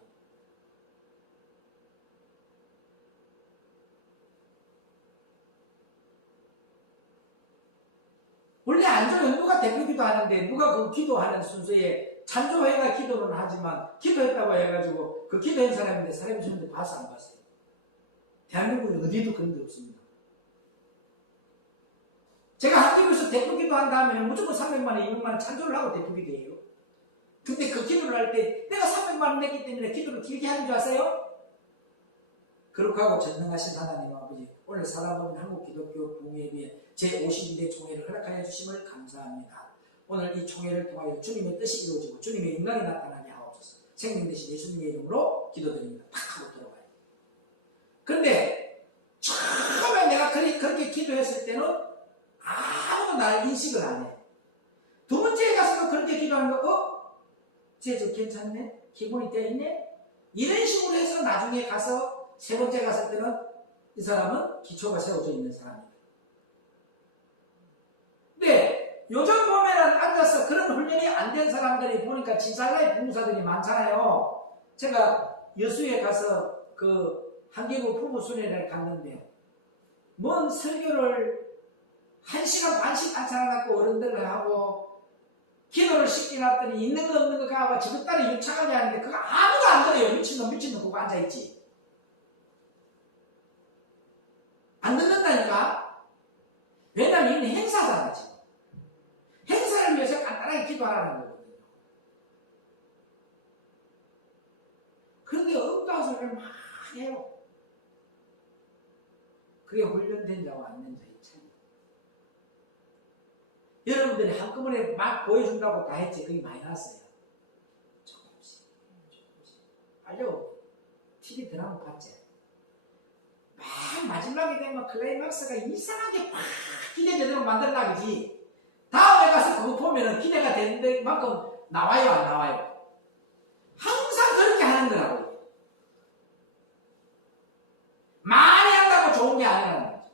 원래 안조는 누가 대표기도 하는데 누가 그 기도하는 순서에 찬조회가 기도는 하지만 기도했다고 해가지고 그 기도한 사람인데 사람이 주는데 봐서 안 봤어요. 대한민국에 어디에도 그런 게 없습니다. 제가 한 기도에서 대표기도 한 다음에는 무조건 300만 원, 200만 원 찬조를 하고 대표기도해요. 근데 그 기도를 할 때 내가 300만 원 냈기 때문에 기도를 길게 하는 줄 아세요? 그렇게 하고 전능하신 하나님 아버지, 오늘 살아보는 한국기독교 부흥회의 제52대 총회를 허락하여 주심을 감사합니다. 오늘 이 총회를 통하여 주님의 뜻이 이루어지고 주님의 영광이 나타나게 하옵소서. 생명 되신 예수님의 이름으로 기도드립니다. 탁 하고 들어가요. 그런데 처음에 내가 그렇게 기도했을 때는 아무도 나를 인식을 안 해. 두 번째에 가서도 그렇게 기도하는 거, 쟤 괜찮네? 기본이 떼있네? 이런 식으로 해서 나중에 가서 세 번째 갔을 때는 이 사람은 기초가 세워져 있는 사람이에요. 근데 요즘 보면은 앉아서 그런 훈련이 안 된 사람들이 보니까 지살라의 부흥사들이 많잖아요. 제가 여수에 가서 그 한기부 부부순회를 갔는데 뭔 설교를 1시간 반씩 앉혀놔갖고 어른들을 하고 기도를 시켜놨더니 있는 거 없는 거 가고 지긋따리 유창하게 하는데 그거 아무도 안 들어요. 미친놈 그거 앉아있지. 안 듣는다니까. 왜냐면 이는 행사잖아 지금. 행사를 위해서 간단하게 기도하라는 거거든요. 그런데 엉뚱한 소리를 막 해요. 그게 훈련된 자와 안 된 자의 차이. 여러분들이 한꺼번에 막 보여준다고 다 했지. 그게 많이 나왔어요. 조금씩. 알죠? TV 드라마 봤지? 막 마지막에 되면 클라이막스가 이상하게 막 기대되도록 만들어나기지. 다음에 가서 그거 보면은 기대가 되는 만큼 나와요, 안 나와요? 항상 그렇게 하는 거라고요. 많이 한다고 좋은 게 아니라는 거죠.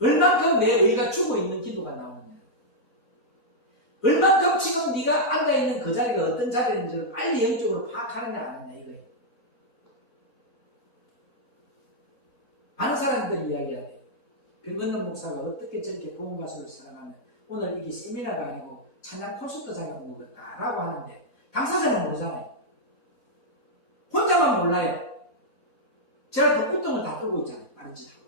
얼만큼 내 의가 죽어 있는 기도가 나오느냐. 얼만큼 지금 네가 앉아있는 그 자리가 어떤 자리인지를 빨리 영적으로 파악하느냐 안 하느냐 이거예요. 많은 사람들이 이야기해야 돼요. 변건능 목사가 어떻게 저렇게 부흥 가수를 사랑하면 오늘 이게 세미나가 아니고 찬양 콘서트장에 온 거다라고 하는데 당사자는 모르잖아요. 혼자만 몰라요. 제가 복구등을 다 끌고 있잖아요. 다른 짓 하고.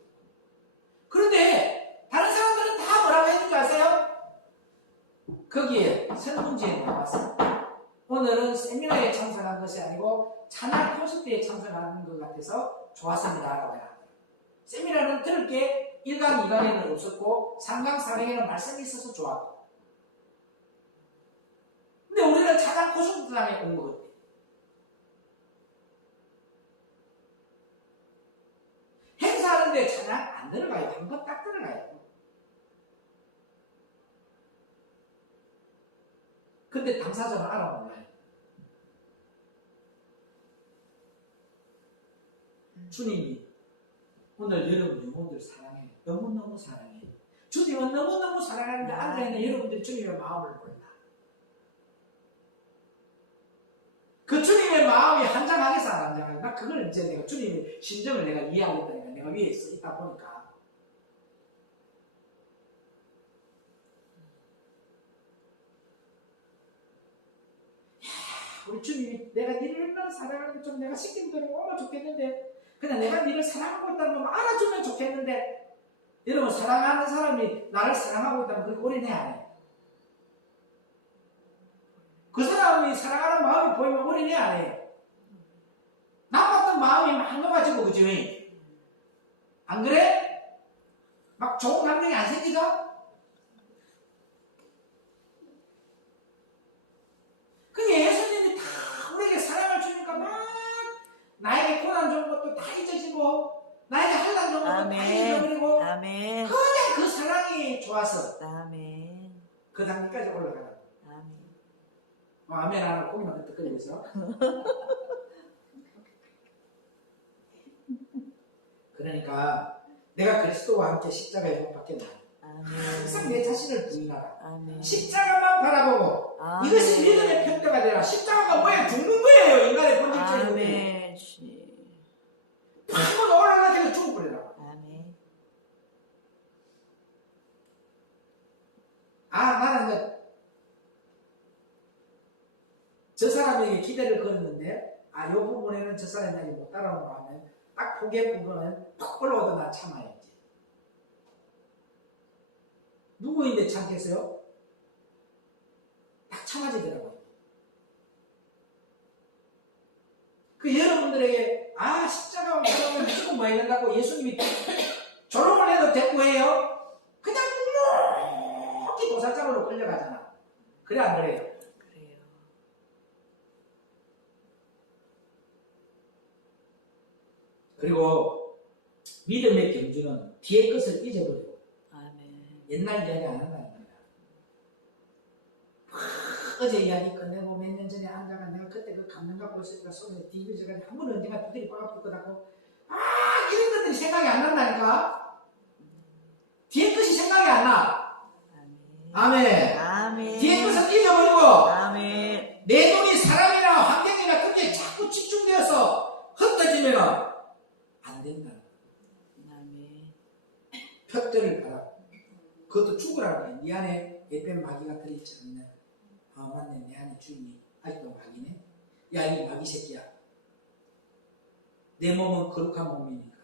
그런데 다른 사람들은 다 뭐라고 했는지 아세요? 거기에 설문지에 나왔어요. 오늘은 세미나에 참석한 것이 아니고 찬양 콘서트에 참석하는 것 같아서 좋았습니다. 라고 해요. 세미나는 들을 게 1강, 2강에는 없었고 3강, 4강에는 말씀이 있어서 좋았고. 근데 우리는 찬양 콘서트장에 온 거거든요. 행사하는데 찬양 안 들어가요. 한 번 딱 들어가요. 근데 당사자는 알아 몰라요. 주님이 오늘 여러분 영혼들 사랑해요. 너무너무 사랑해요. 주님은 너무너무 사랑하는데 앉아있는 여러분들이 주님의 마음을 몰라. 그 주님의 마음이 한장하겠어 안 한장하겠어? 나 그걸 이제 내가 주님의 심정을 내가 이해하겠다니까 내가 위에 있다 보니까. 우리 주님이 내가 니를 얼마나 사랑하는지 좀 내가 시킨 대로 오면 좋겠는데 그냥 내가 니를 사랑하고 있다는 걸 알아주면 좋겠는데 여러분 사랑하는 사람이 나를 사랑하고 있다면 그게 올인해 안 해? 그 사람이 사랑하는 마음이 보이면 올인해 안 해? 나 같은 마음이 망가가지고 그지? 안 그래? 막 좋은 감정이 안 생기죠? 사람 좋은 것도 다 잊어지고 나에게 하려는 좋은 것도 다 아멘. 잊어버리고 아멘. 그냥 그 사랑이 좋아서 아멘. 그 단계까지 올라가는 아멘. 아멘 안 하고 고기만 끄떡거리고 있어. 그러니까 내가 그리스도와 함께 십자가에 못 박혔나 항상 내 자신을 부인하라. 아멘. 십자가만 바라보고 아멘. 이것이 믿음의 편대가 되라. 십자가가 뭐예요? 죽는 거예요. 인간의 본질적인 거예요. 아멘. 주님. 한번 올라가서 죽어버리라. 아멘. 나는 저 사람에게 기대를 걸었는데 이 부분에는 저 사람이 나를 못 따라오고 하면 딱 고개 부분은 톡 올라오다 나 참아야지. 누구인데 참겠어요? 딱 참아지더라고요. 그 여러분들에게 십자가와 결혼을 무조건 뭐 해야 된다고 예수님이 조롱을 해도 대꾸해요? 그냥 묵묵히 도살장으로 끌려가잖아. 그래 안 그래요? 그래요. 그리고 믿음의 경주는 뒤의 것을 잊어버리고 아멘. 옛날 이야기 안 한다는 거야. 어제 이야기 끝내고 몇 년 전에 앉아가 내가 그때 그 감명 갖고 있으니까 손에 뒤집어져가지고 한 번은 언젠가 두드리 빠가볼 것 같고 이런 것들이 생각이 안 난다니까. 뒤의 것이 생각이 안 나. 아멘. 아멘. 뒤의 것을 잊어버리고 아멘. 내 돈이 사람이나 환경이나 그게 자꾸 집중되어서 흩어지면 안 된다. 아멘. 푯들을 봐라. 그것도 죽으라고 해. 네 안에 예쁜 마귀가 들어있지 않느냐. 맞네. 내 안에 주인이 아직도 마귀네. 야, 이 마귀 새끼야. 내 몸은 거룩한 몸이니까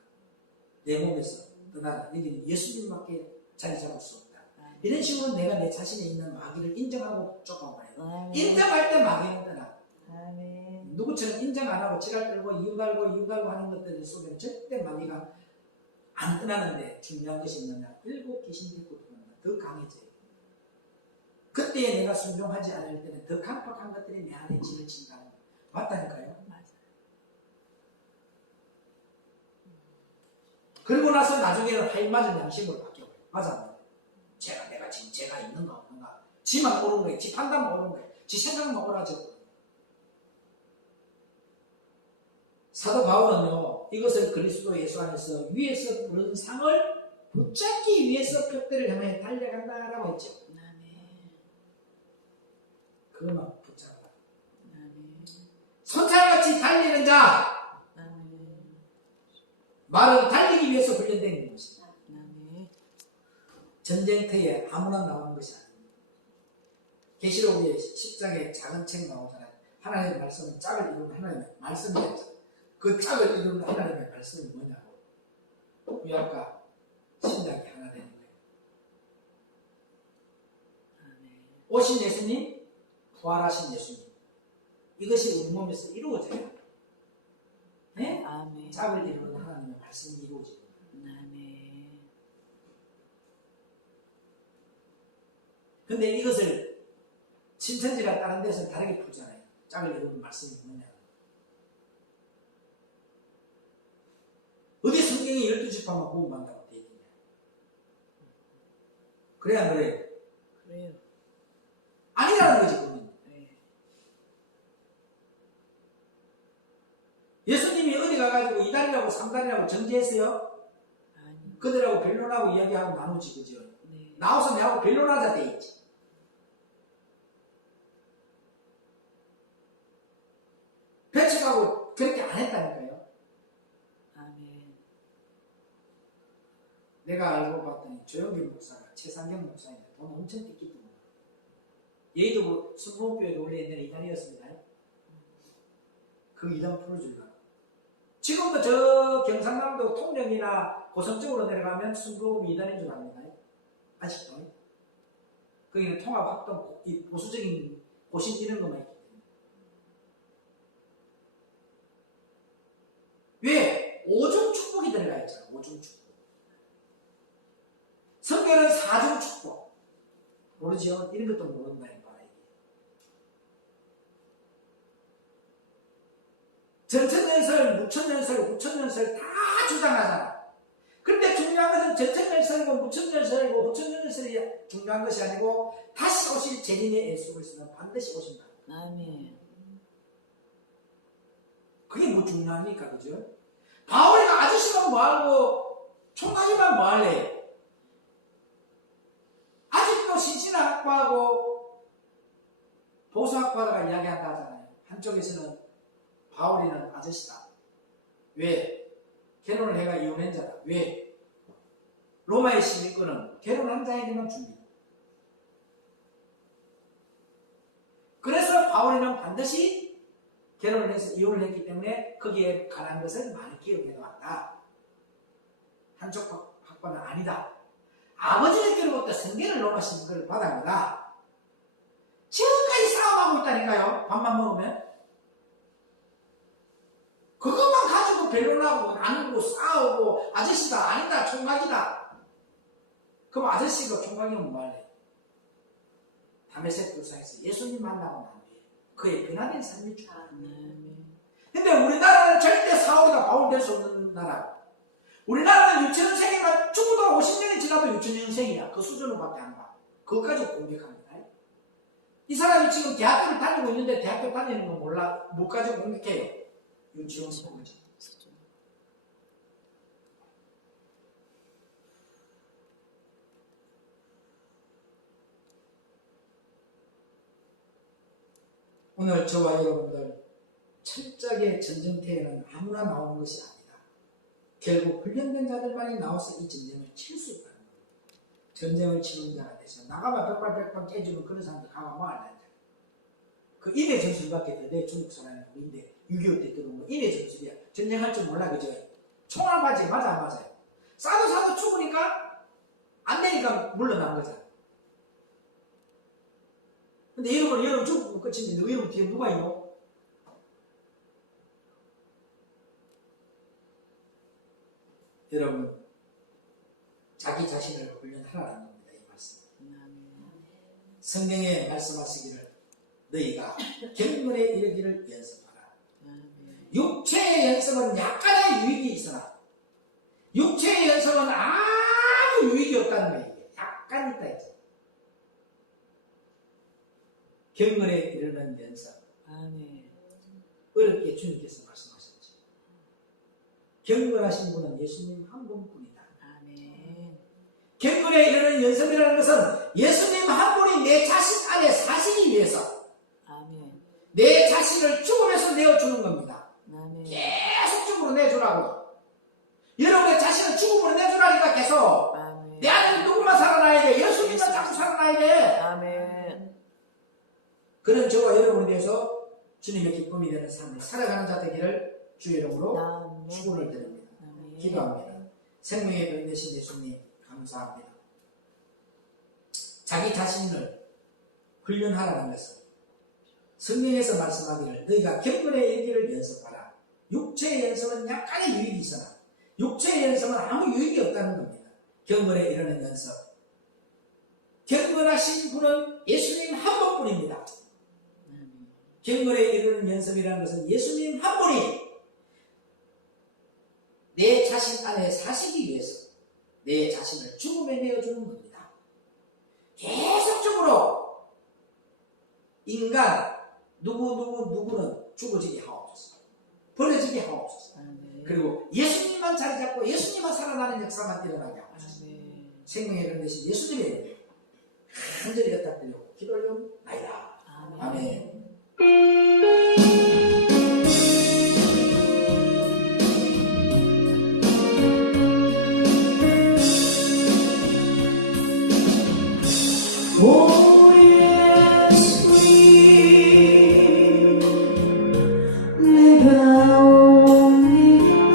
내 몸에서 떠나라. 여기는 예수님밖에 자리 잡을 수 없다. 이런 식으로 내가 내 자신에 있는 마귀를 인정하고 쫓아가야 돼. 인정할 때 마귀는 떠나. 아멘. 누구처럼 인정 안 하고 지랄 떨고 이유 달고 하는 것들 속에는 절대 마귀가 안 떠나는데 중요한 것이 뭐냐. 일곱 귀신 데리고 들어간다. 더 강해져요. 그때에 내가 순종하지 않을 때는 더 강팍한 것들이 내 안에 진을 친다는 거예요. 맞다니까요. 맞아요. 그리고 나서 나중에는 하인맞은 양심으로 바뀌어버려요. 맞아. 내가 지금 제가 있는가 없는가. 지만 모르는 거예요. 지 판단 모르는 거예요. 지 생각만 옳아져. 사도 바울은요, 이것을 그리스도 예수 안에서 위에서 부른 상을 붙잡기 위해서 벽들을 향해 달려간다라고 했죠. 아멘. 그것만 붙잡아. 아멘. 손살같이 달리는 자, 아멘. 말은 달리기 위해서 훈련되는 것이다. 아멘. 전쟁터에 아무나 나오는 것이 아닙니다. 계시록의 10장에 작은 책 나오잖아요. 하나님의 말씀은 짝을 이루는 하나님의 말씀이었죠. 그 짝을 이루는 하나님의 말씀이 뭐냐고. 구약과 신약이 하나 되는 거예요. 아멘. 오신 예수님, 부활하신 예수님. 이것이 우리 몸에서 이루어져요. 네? 아멘. 짝을 이루는 하나님의 말씀이 이루어집니다. 아멘. 근데 이것을 신천지가 다른 데서 다르게 풀잖아요. 짝을 이루는 말씀이 뭐냐. 어디 성경에 12지파만 구원받는다고 되어 있냐. 그래 안 그래요? 그래요. 아니라는 거지 그건. 네. 예수님이 어디 가가지고 2단이라고 3단이라고 정지했어요? 아니. 그들하고 변론하고 이야기하고 나누지 그죠? 네. 나와서 내하고 변론하자 돼 있지. 배척하고 그렇게 안 했다니까요. 아멘. 내가 알고 봤더니 조영길 목사가 최상경 목사인데 돈 엄청 뜯기 때문에 여의도 순복교회 원래 옛날에 이단이었습니다. 그 이단 풀어주려고. 지금도 저 경상남도 통영이나 고성 쪽으로 내려가면 순복음이 이단인 줄 압니다. 아직도. 거기는 통합 합동 이 보수적인 고신 이런 것만 있기 때문에. 왜? 오중 축복이 들어가 있잖아. 오중 축복. 성경은 사중 축복. 모르죠? 이런 것도 모른다. 전천연설, 무천연설, 후천연설 다 주장하잖아. 그런데 중요한 것은 전천연설이고 무천연설이고 후천연설이 중요한 것이 아니고 다시 오실 재림의 예수 그리스도는 반드시 오신다. 아멘. 그게 뭐 중요합니까? 그죠? 바울이가 아저씨만 뭐하고 총각이만 뭐할래? 아직도 신신학과하고 보수학과가 이야기한다 하잖아요. 한쪽에서는 바울이는 아저씨다. 왜? 결혼을 해가 이혼한 자다. 왜? 로마의 시민권은 결혼한 자에게만 줍니다. 그래서 바울이는 반드시 결혼을 해서 이혼을 했기 때문에 거기에 관한 것을 많이 기억해 놓았다. 한쪽 학과는 아니다. 아버지들로부터 성계를 로마 시민권을 받은 거다. 지금까지 싸움하고 있다니까요. 밥만 먹으면. 그것만 가지고 변론하고 나누고 싸우고 아저씨가 아니다 총각이다. 그럼 아저씨가 총각이면 뭐할래? 다메섹 도상에서 예수님 만나고 난 뒤에 그의 변화된 삶이 중요하다. 근데 우리나라는 절대 사울이가 바울 될 수 없는 나라. 우리나라는 유치원생이가 죽어도 50년이 지나도 유치원생이야. 그 수준으로밖에 안 가. 그것까지 공격합니다. 이 사람이 지금 대학교를 다니고 있는데 대학교 다니는 거 몰라. 못 가지고 공격해요. 유치원생. 오늘 저와 여러분들 철저하게 전쟁터에는 아무나 나오는 것이 아니다. 결국 훈련된 자들만이 나와서 이 전쟁을 칠 수 있다는 겁니다. 전쟁을 치는 자가 돼서 나가면 백발 깨지는 그런 사람들 가만 뭐 할래? 그 인의 전술밖에 더 내 중국 사람이 우리인데 6.25 때 들어온 거 인의 전술이야. 전쟁할 줄 몰라 그죠? 총알 맞지 맞아 안 맞아요? 싸도 죽으니까 안 되니까 물러난 거잖아. 근데 여러분 죽고 끝인데 여러분 뒤에 누가 있노? 여러분 자기 자신을 훈련하라는 겁니다. 이 말씀. 성경에 말씀하시기를 너희가 경건에 이르기를 연습하라. 육체의 연습은 약간의 유익이 있으나 육체의 연습은 아무 유익이 없다는 거예요. 약간 있다 했죠. 경건에 이르는 연습. 어렵게 주님께서 말씀하셨죠. 경건하신 분은 예수님 한 분뿐이다. 경건에 이르는 연습이라는 것은 예수님 한 분이 내 자신 안에 사시기 위해서 내 자신을 죽음에서 내어주는 겁니다. 계속 죽음으로 내주라고. 여러분의 자신을 죽음으로 내주라니까 계속. 내 안에 누구만 살아나야 돼? 예수님만 자꾸 살아나야 돼. 그런 저와 여러분에 대해서 주님의 기쁨이 되는 삶을 살아가는 자 되기를 주의 이름으로 축원을 드립니다. 기도합니다. 생명의 변 되신 예수님 감사합니다. 자기 자신을 훈련하라는 것은 성경에서 말씀하기를 너희가 경건의 이르기를 연습하라. 육체의 연습은 약간의 유익이 있으나 육체의 연습은 아무 유익이 없다는 겁니다. 경건에 이르는 연습. 경건하신 분은 예수님 한 분뿐입니다. 경건에 이르는 연습이라는 것은 예수님 한 분이 내 자신 안에 사시기 위해서 내 자신을 죽음에 내어주는 겁니다. 계속적으로 인간 누구는 죽어지게 하옵소서. 버려지게 하옵소서. 그리고 예수님만 자리 잡고 예수님만 살아나는 역사만 일어나게 하옵소서. 생명의 이름 되신 예수님의 이름 간절히 부탁드리고 기도하옵나이다. 아멘. 오 예수님 내가 옵니다.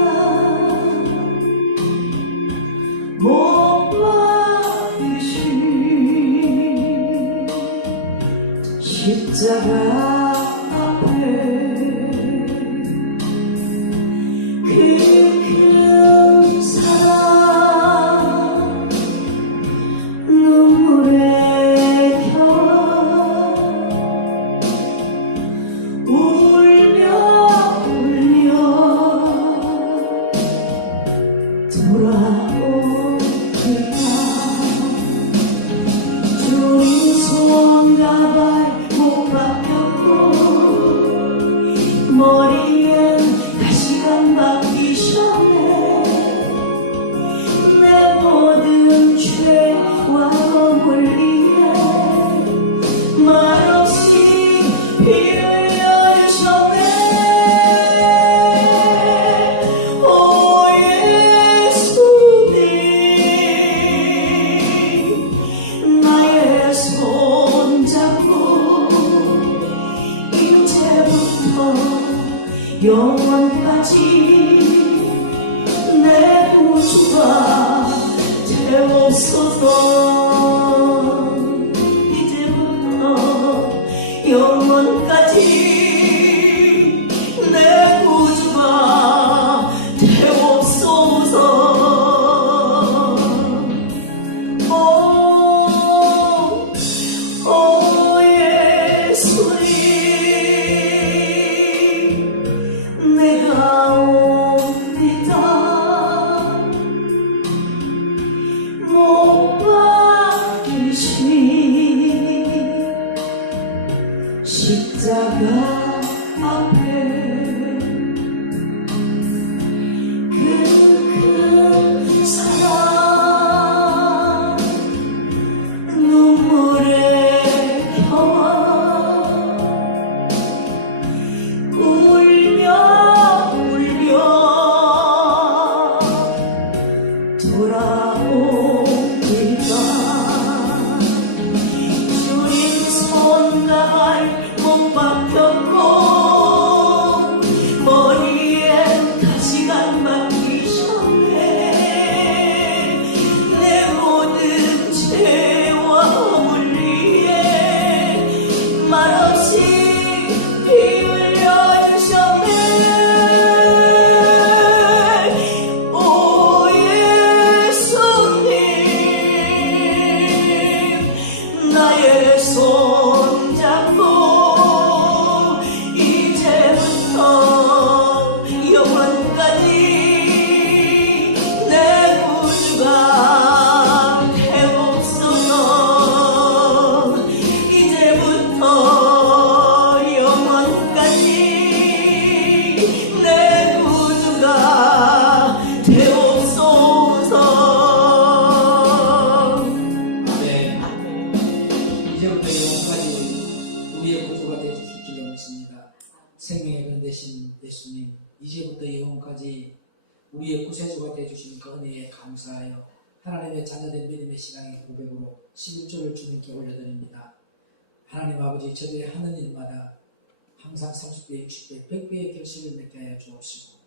못 박으신 십자가 머리엔 가시가 박히셨네. 내 모든 죄와 허물 위에 말없이 피 흘려주셨네. 오 예수님, 나의 손잡고 이제부터 영원까지 내 구주가 되옵소서. 이제부터 영원까지 내 구주가 되옵소서. 오 예수님, 내가 옵니다. 못 박히신 십자가 앞에 그 큰 사랑 눈물의 평화 울며 울며 돌아옵니다. 주님 손갈 못 박혔고 머리에 가시가 박히셨네. 내 모든 죄와 허물 위에 말없이 피 흘려주셨네. 오 예수님, 나의 손잡고 이제부터 영원까지 내 구주가 되옵소서. 이제부터 영원까지 내 구주가 되옵소서. 아멘. 이제부터 영원까지 우리의 구주가 되어주실 줄 믿습니다. 생명의 근 되신 예수님, 이제부터 영원까지 우리의 구세주가 되어주신 그 은혜에 감사하여 하나님의 자녀된 믿음의 신앙의 고백으로 11조를 주님께 올려드립니다. 하나님 아버지, 저들이 하는 일마다 항상 30배, 60배, 100배의 결실을 맺게 하여 주옵시고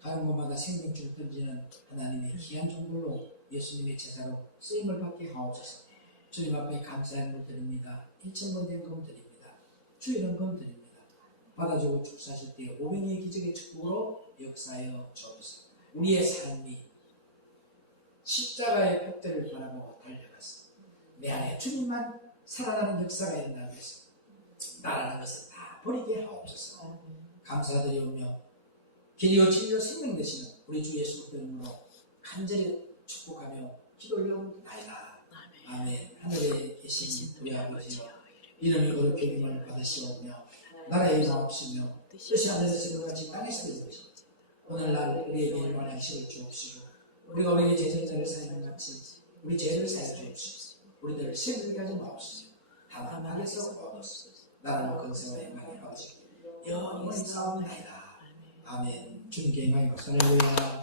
가는 곳마다 생명줄 던지는 하나님의 귀한 종물로 예수님의 제자로 쓰임을 받게 하옵소서. 주님 앞에 감사의 물 드립니다. 1,000번 된 금 드립니다. 주일은 금 드립니다. 받아주고 축사하실 때 500년의 기적의 축복으로 역사하여 주옵소서. 우리의 삶이 십자가의 벽대를 바라보고 달려가서 내 안에 주님만 살아나는 역사가 있다고 해서 나라는 것을 다 버리게 하옵소서. 감사드리오며 길이요 진리요 생명 되시는 우리 주 예수 그리스도 이름으로 간절히 축복하며 기도 올려옵나이다. 아멘. 하늘에 계신 우리 아버지여, 이름이 거룩히 여김을 받으시오며 나라의 영광이시며 뜻이 하늘에서 같이 땅에서 이루어지고 오늘날 우리에게 일반의 양식을 주옵시고 우리가 우리에게 제전자를 사하는 같이 우리 죄를 사해 주옵시고 우리들을 시험에 들게 하지 마옵시고 다만 악에서 얻었소. 나라와 권세와 영광이 아버지 영원히 싸움나이다. 아멘. 주님께 영광이 박수. 할렐루야.